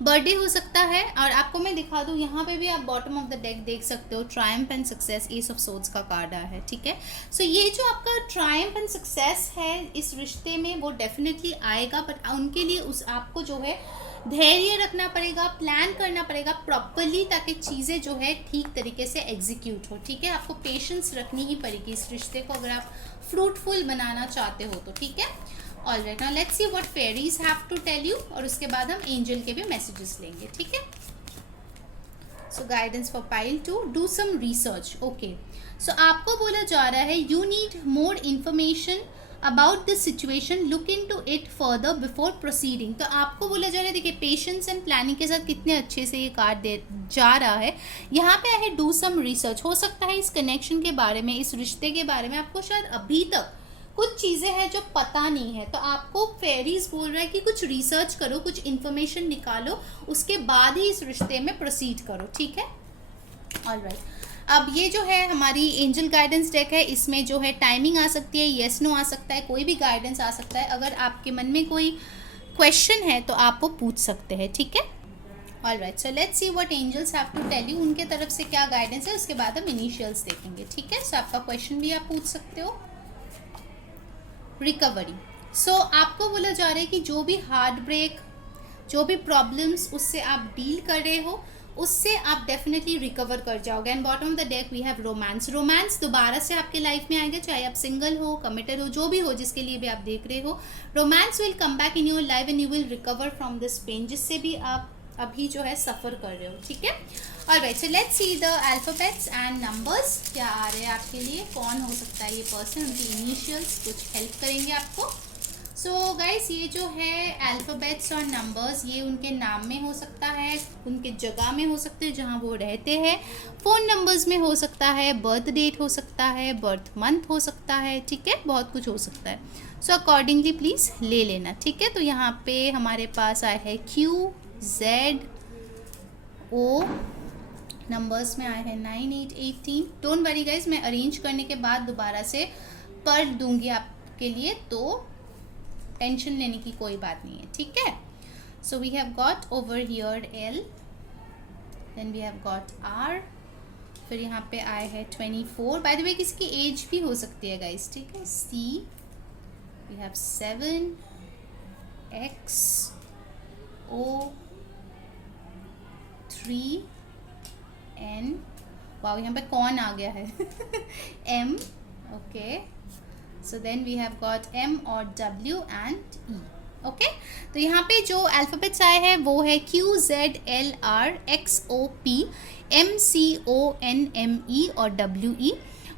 बर्थडे हो सकता है। और आपको मैं दिखा दूँ, यहाँ पे भी आप बॉटम ऑफ द डेक देख सकते हो, Triumph and success, S of swords का कार्ड आया है। ठीक है, सो ये जो आपका ट्रायम्फ एंड सक्सेस है इस रिश्ते में वो डेफिनेटली आएगा, बट उनके लिए उस आपको जो है धैर्य रखना पड़ेगा, प्लान करना पड़ेगा प्रॉपरली, ताकि चीज़ें जो है ठीक तरीके से एग्जीक्यूट हो। ठीक है, आपको पेशेंस रखनी ही पड़ेगी इस रिश्ते को अगर आप फ्रूटफुल बनाना चाहते हो तो। ठीक है, all right, now let's see what fairies have to tell you, और उसके बाद हम एंजल के भी मैसेजेस लेंगे। ठीक है, so guidance for pile 2, do some research. Okay, so आपको बोला जा रहा है you need more information about this situation, look into it further before proceeding. तो आपको बोला जा रहा है, देखिए पेशेंस एंड प्लानिंग के साथ कितने अच्छे से ये कार्ड दे जा रहा है। यहाँ पे है डू सम रिसर्च। हो सकता है इस कनेक्शन के बारे में, इस रिश्ते के बारे में आपको शायद अभी तक कुछ चीज़ें हैं जो पता नहीं है, तो आपको फेरीज बोल रहा है कि कुछ रिसर्च करो, कुछ इन्फॉर्मेशन निकालो, उसके बाद ही इस रिश्ते में प्रोसीड करो। ठीक है, ऑलराइट। अब ये जो है हमारी एंजल गाइडेंस डेक है, इसमें जो है टाइमिंग आ सकती है, येस नो आ सकता है, कोई भी गाइडेंस आ सकता है। अगर आपके मन में कोई क्वेश्चन है तो आप वो पूछ सकते हैं। ठीक है, all right, so let's see what angels have to tell you, उनके तरफ से क्या गाइडेंस है, उसके बाद हम इनिशियल्स देखेंगे। ठीक है, सो आपका क्वेश्चन भी आप पूछ सकते हो। रिकवरी, सो आपको बोला जा रहा है कि जो भी हार्ट ब्रेक, जो भी प्रॉब्लम्स उससे आप डील कर रहे हो, उससे आप डेफिनेटली रिकवर कर जाओगे। And bottom of the deck we have romance. Romance दोबारा से आपके लाइफ में आएगा, चाहे आप सिंगल हो, कमिटेड हो, जो भी हो, जिसके लिए भी आप देख रहे हो, romance will come back in your life and you will recover from this pain, जिससे भी आप अभी जो है सफ़र कर रहे हो। ठीक है, all right, so let's see the alphabets and numbers, क्या आ रहे हैं आपके लिए, कौन हो सकता है ये पर्सन, उनकी इनिशियल्स कुछ हेल्प करेंगे आपको। सो गाइस, ये जो है अल्फ़ाबेट्स और नंबर्स, ये उनके नाम में हो सकता है, उनके जगह में हो सकते हैं जहाँ वो रहते हैं, फ़ोन नंबर्स में हो सकता है, बर्थ डेट हो सकता है, बर्थ मंथ हो सकता है। ठीक है, बहुत कुछ हो सकता है। सो अकॉर्डिंगली प्लीज़ ले लेना। ठीक है, तो यहाँ पे हमारे पास आए हैं Q, Z, O, नंबर्स में आए हैं 9, 8, 18। डोंट वरी गाइज, मैं अरेंज करने के बाद दोबारा से पढ़ दूंगी आपके लिए, तो टेंशन लेने की कोई बात नहीं है। ठीक है, so we have got over here L, then we have got R, फिर यहाँ पे आए हैं 24। बाय द वे किसी की एज भी हो सकती है गाइज। ठीक है, C, we have 7, X, O, 3, N, wow यहाँ पे कौन आ गया है M, okay, so then we have got M और W एंड E। ओके, तो यहाँ पे जो अल्फ़ाबेट्स आए हैं वो है Q, Z, L, R, X, O, P, M, C, O, N, M, E और W, E।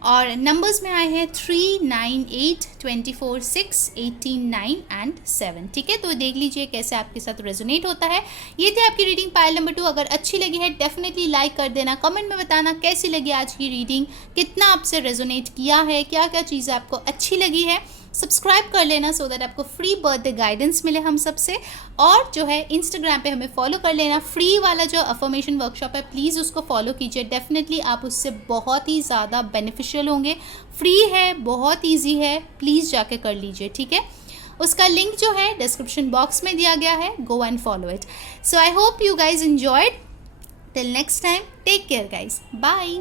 और नंबर्स में आए हैं 3, 9, 8, 24, 6, 18, 9 एंड 7। ठीक है, तो देख लीजिए कैसे आपके साथ रेजोनेट होता है। ये थी आपकी रीडिंग पाइल नंबर 2। अगर अच्छी लगी है डेफिनेटली लाइक कर देना, कमेंट में बताना कैसी लगी आज की रीडिंग, कितना आपसे रेजोनेट किया है, क्या क्या चीज़ें आपको अच्छी लगी है। सब्सक्राइब कर लेना सो दैट आपको फ्री बर्थडे गाइडेंस मिले हम सबसे, और जो है इंस्टाग्राम पे हमें फॉलो कर लेना। फ्री वाला जो अफर्मेशन वर्कशॉप है प्लीज़ उसको फॉलो कीजिए, डेफिनेटली आप उससे बहुत ही ज़्यादा बेनिफिशियल होंगे। फ्री है, बहुत ईजी है, प्लीज़ जाके कर लीजिए। ठीक है, उसका लिंक जो है डिस्क्रिप्शन बॉक्स में दिया गया है, go and follow it. So I hope you guys enjoyed. Till next time, take care guys, bye.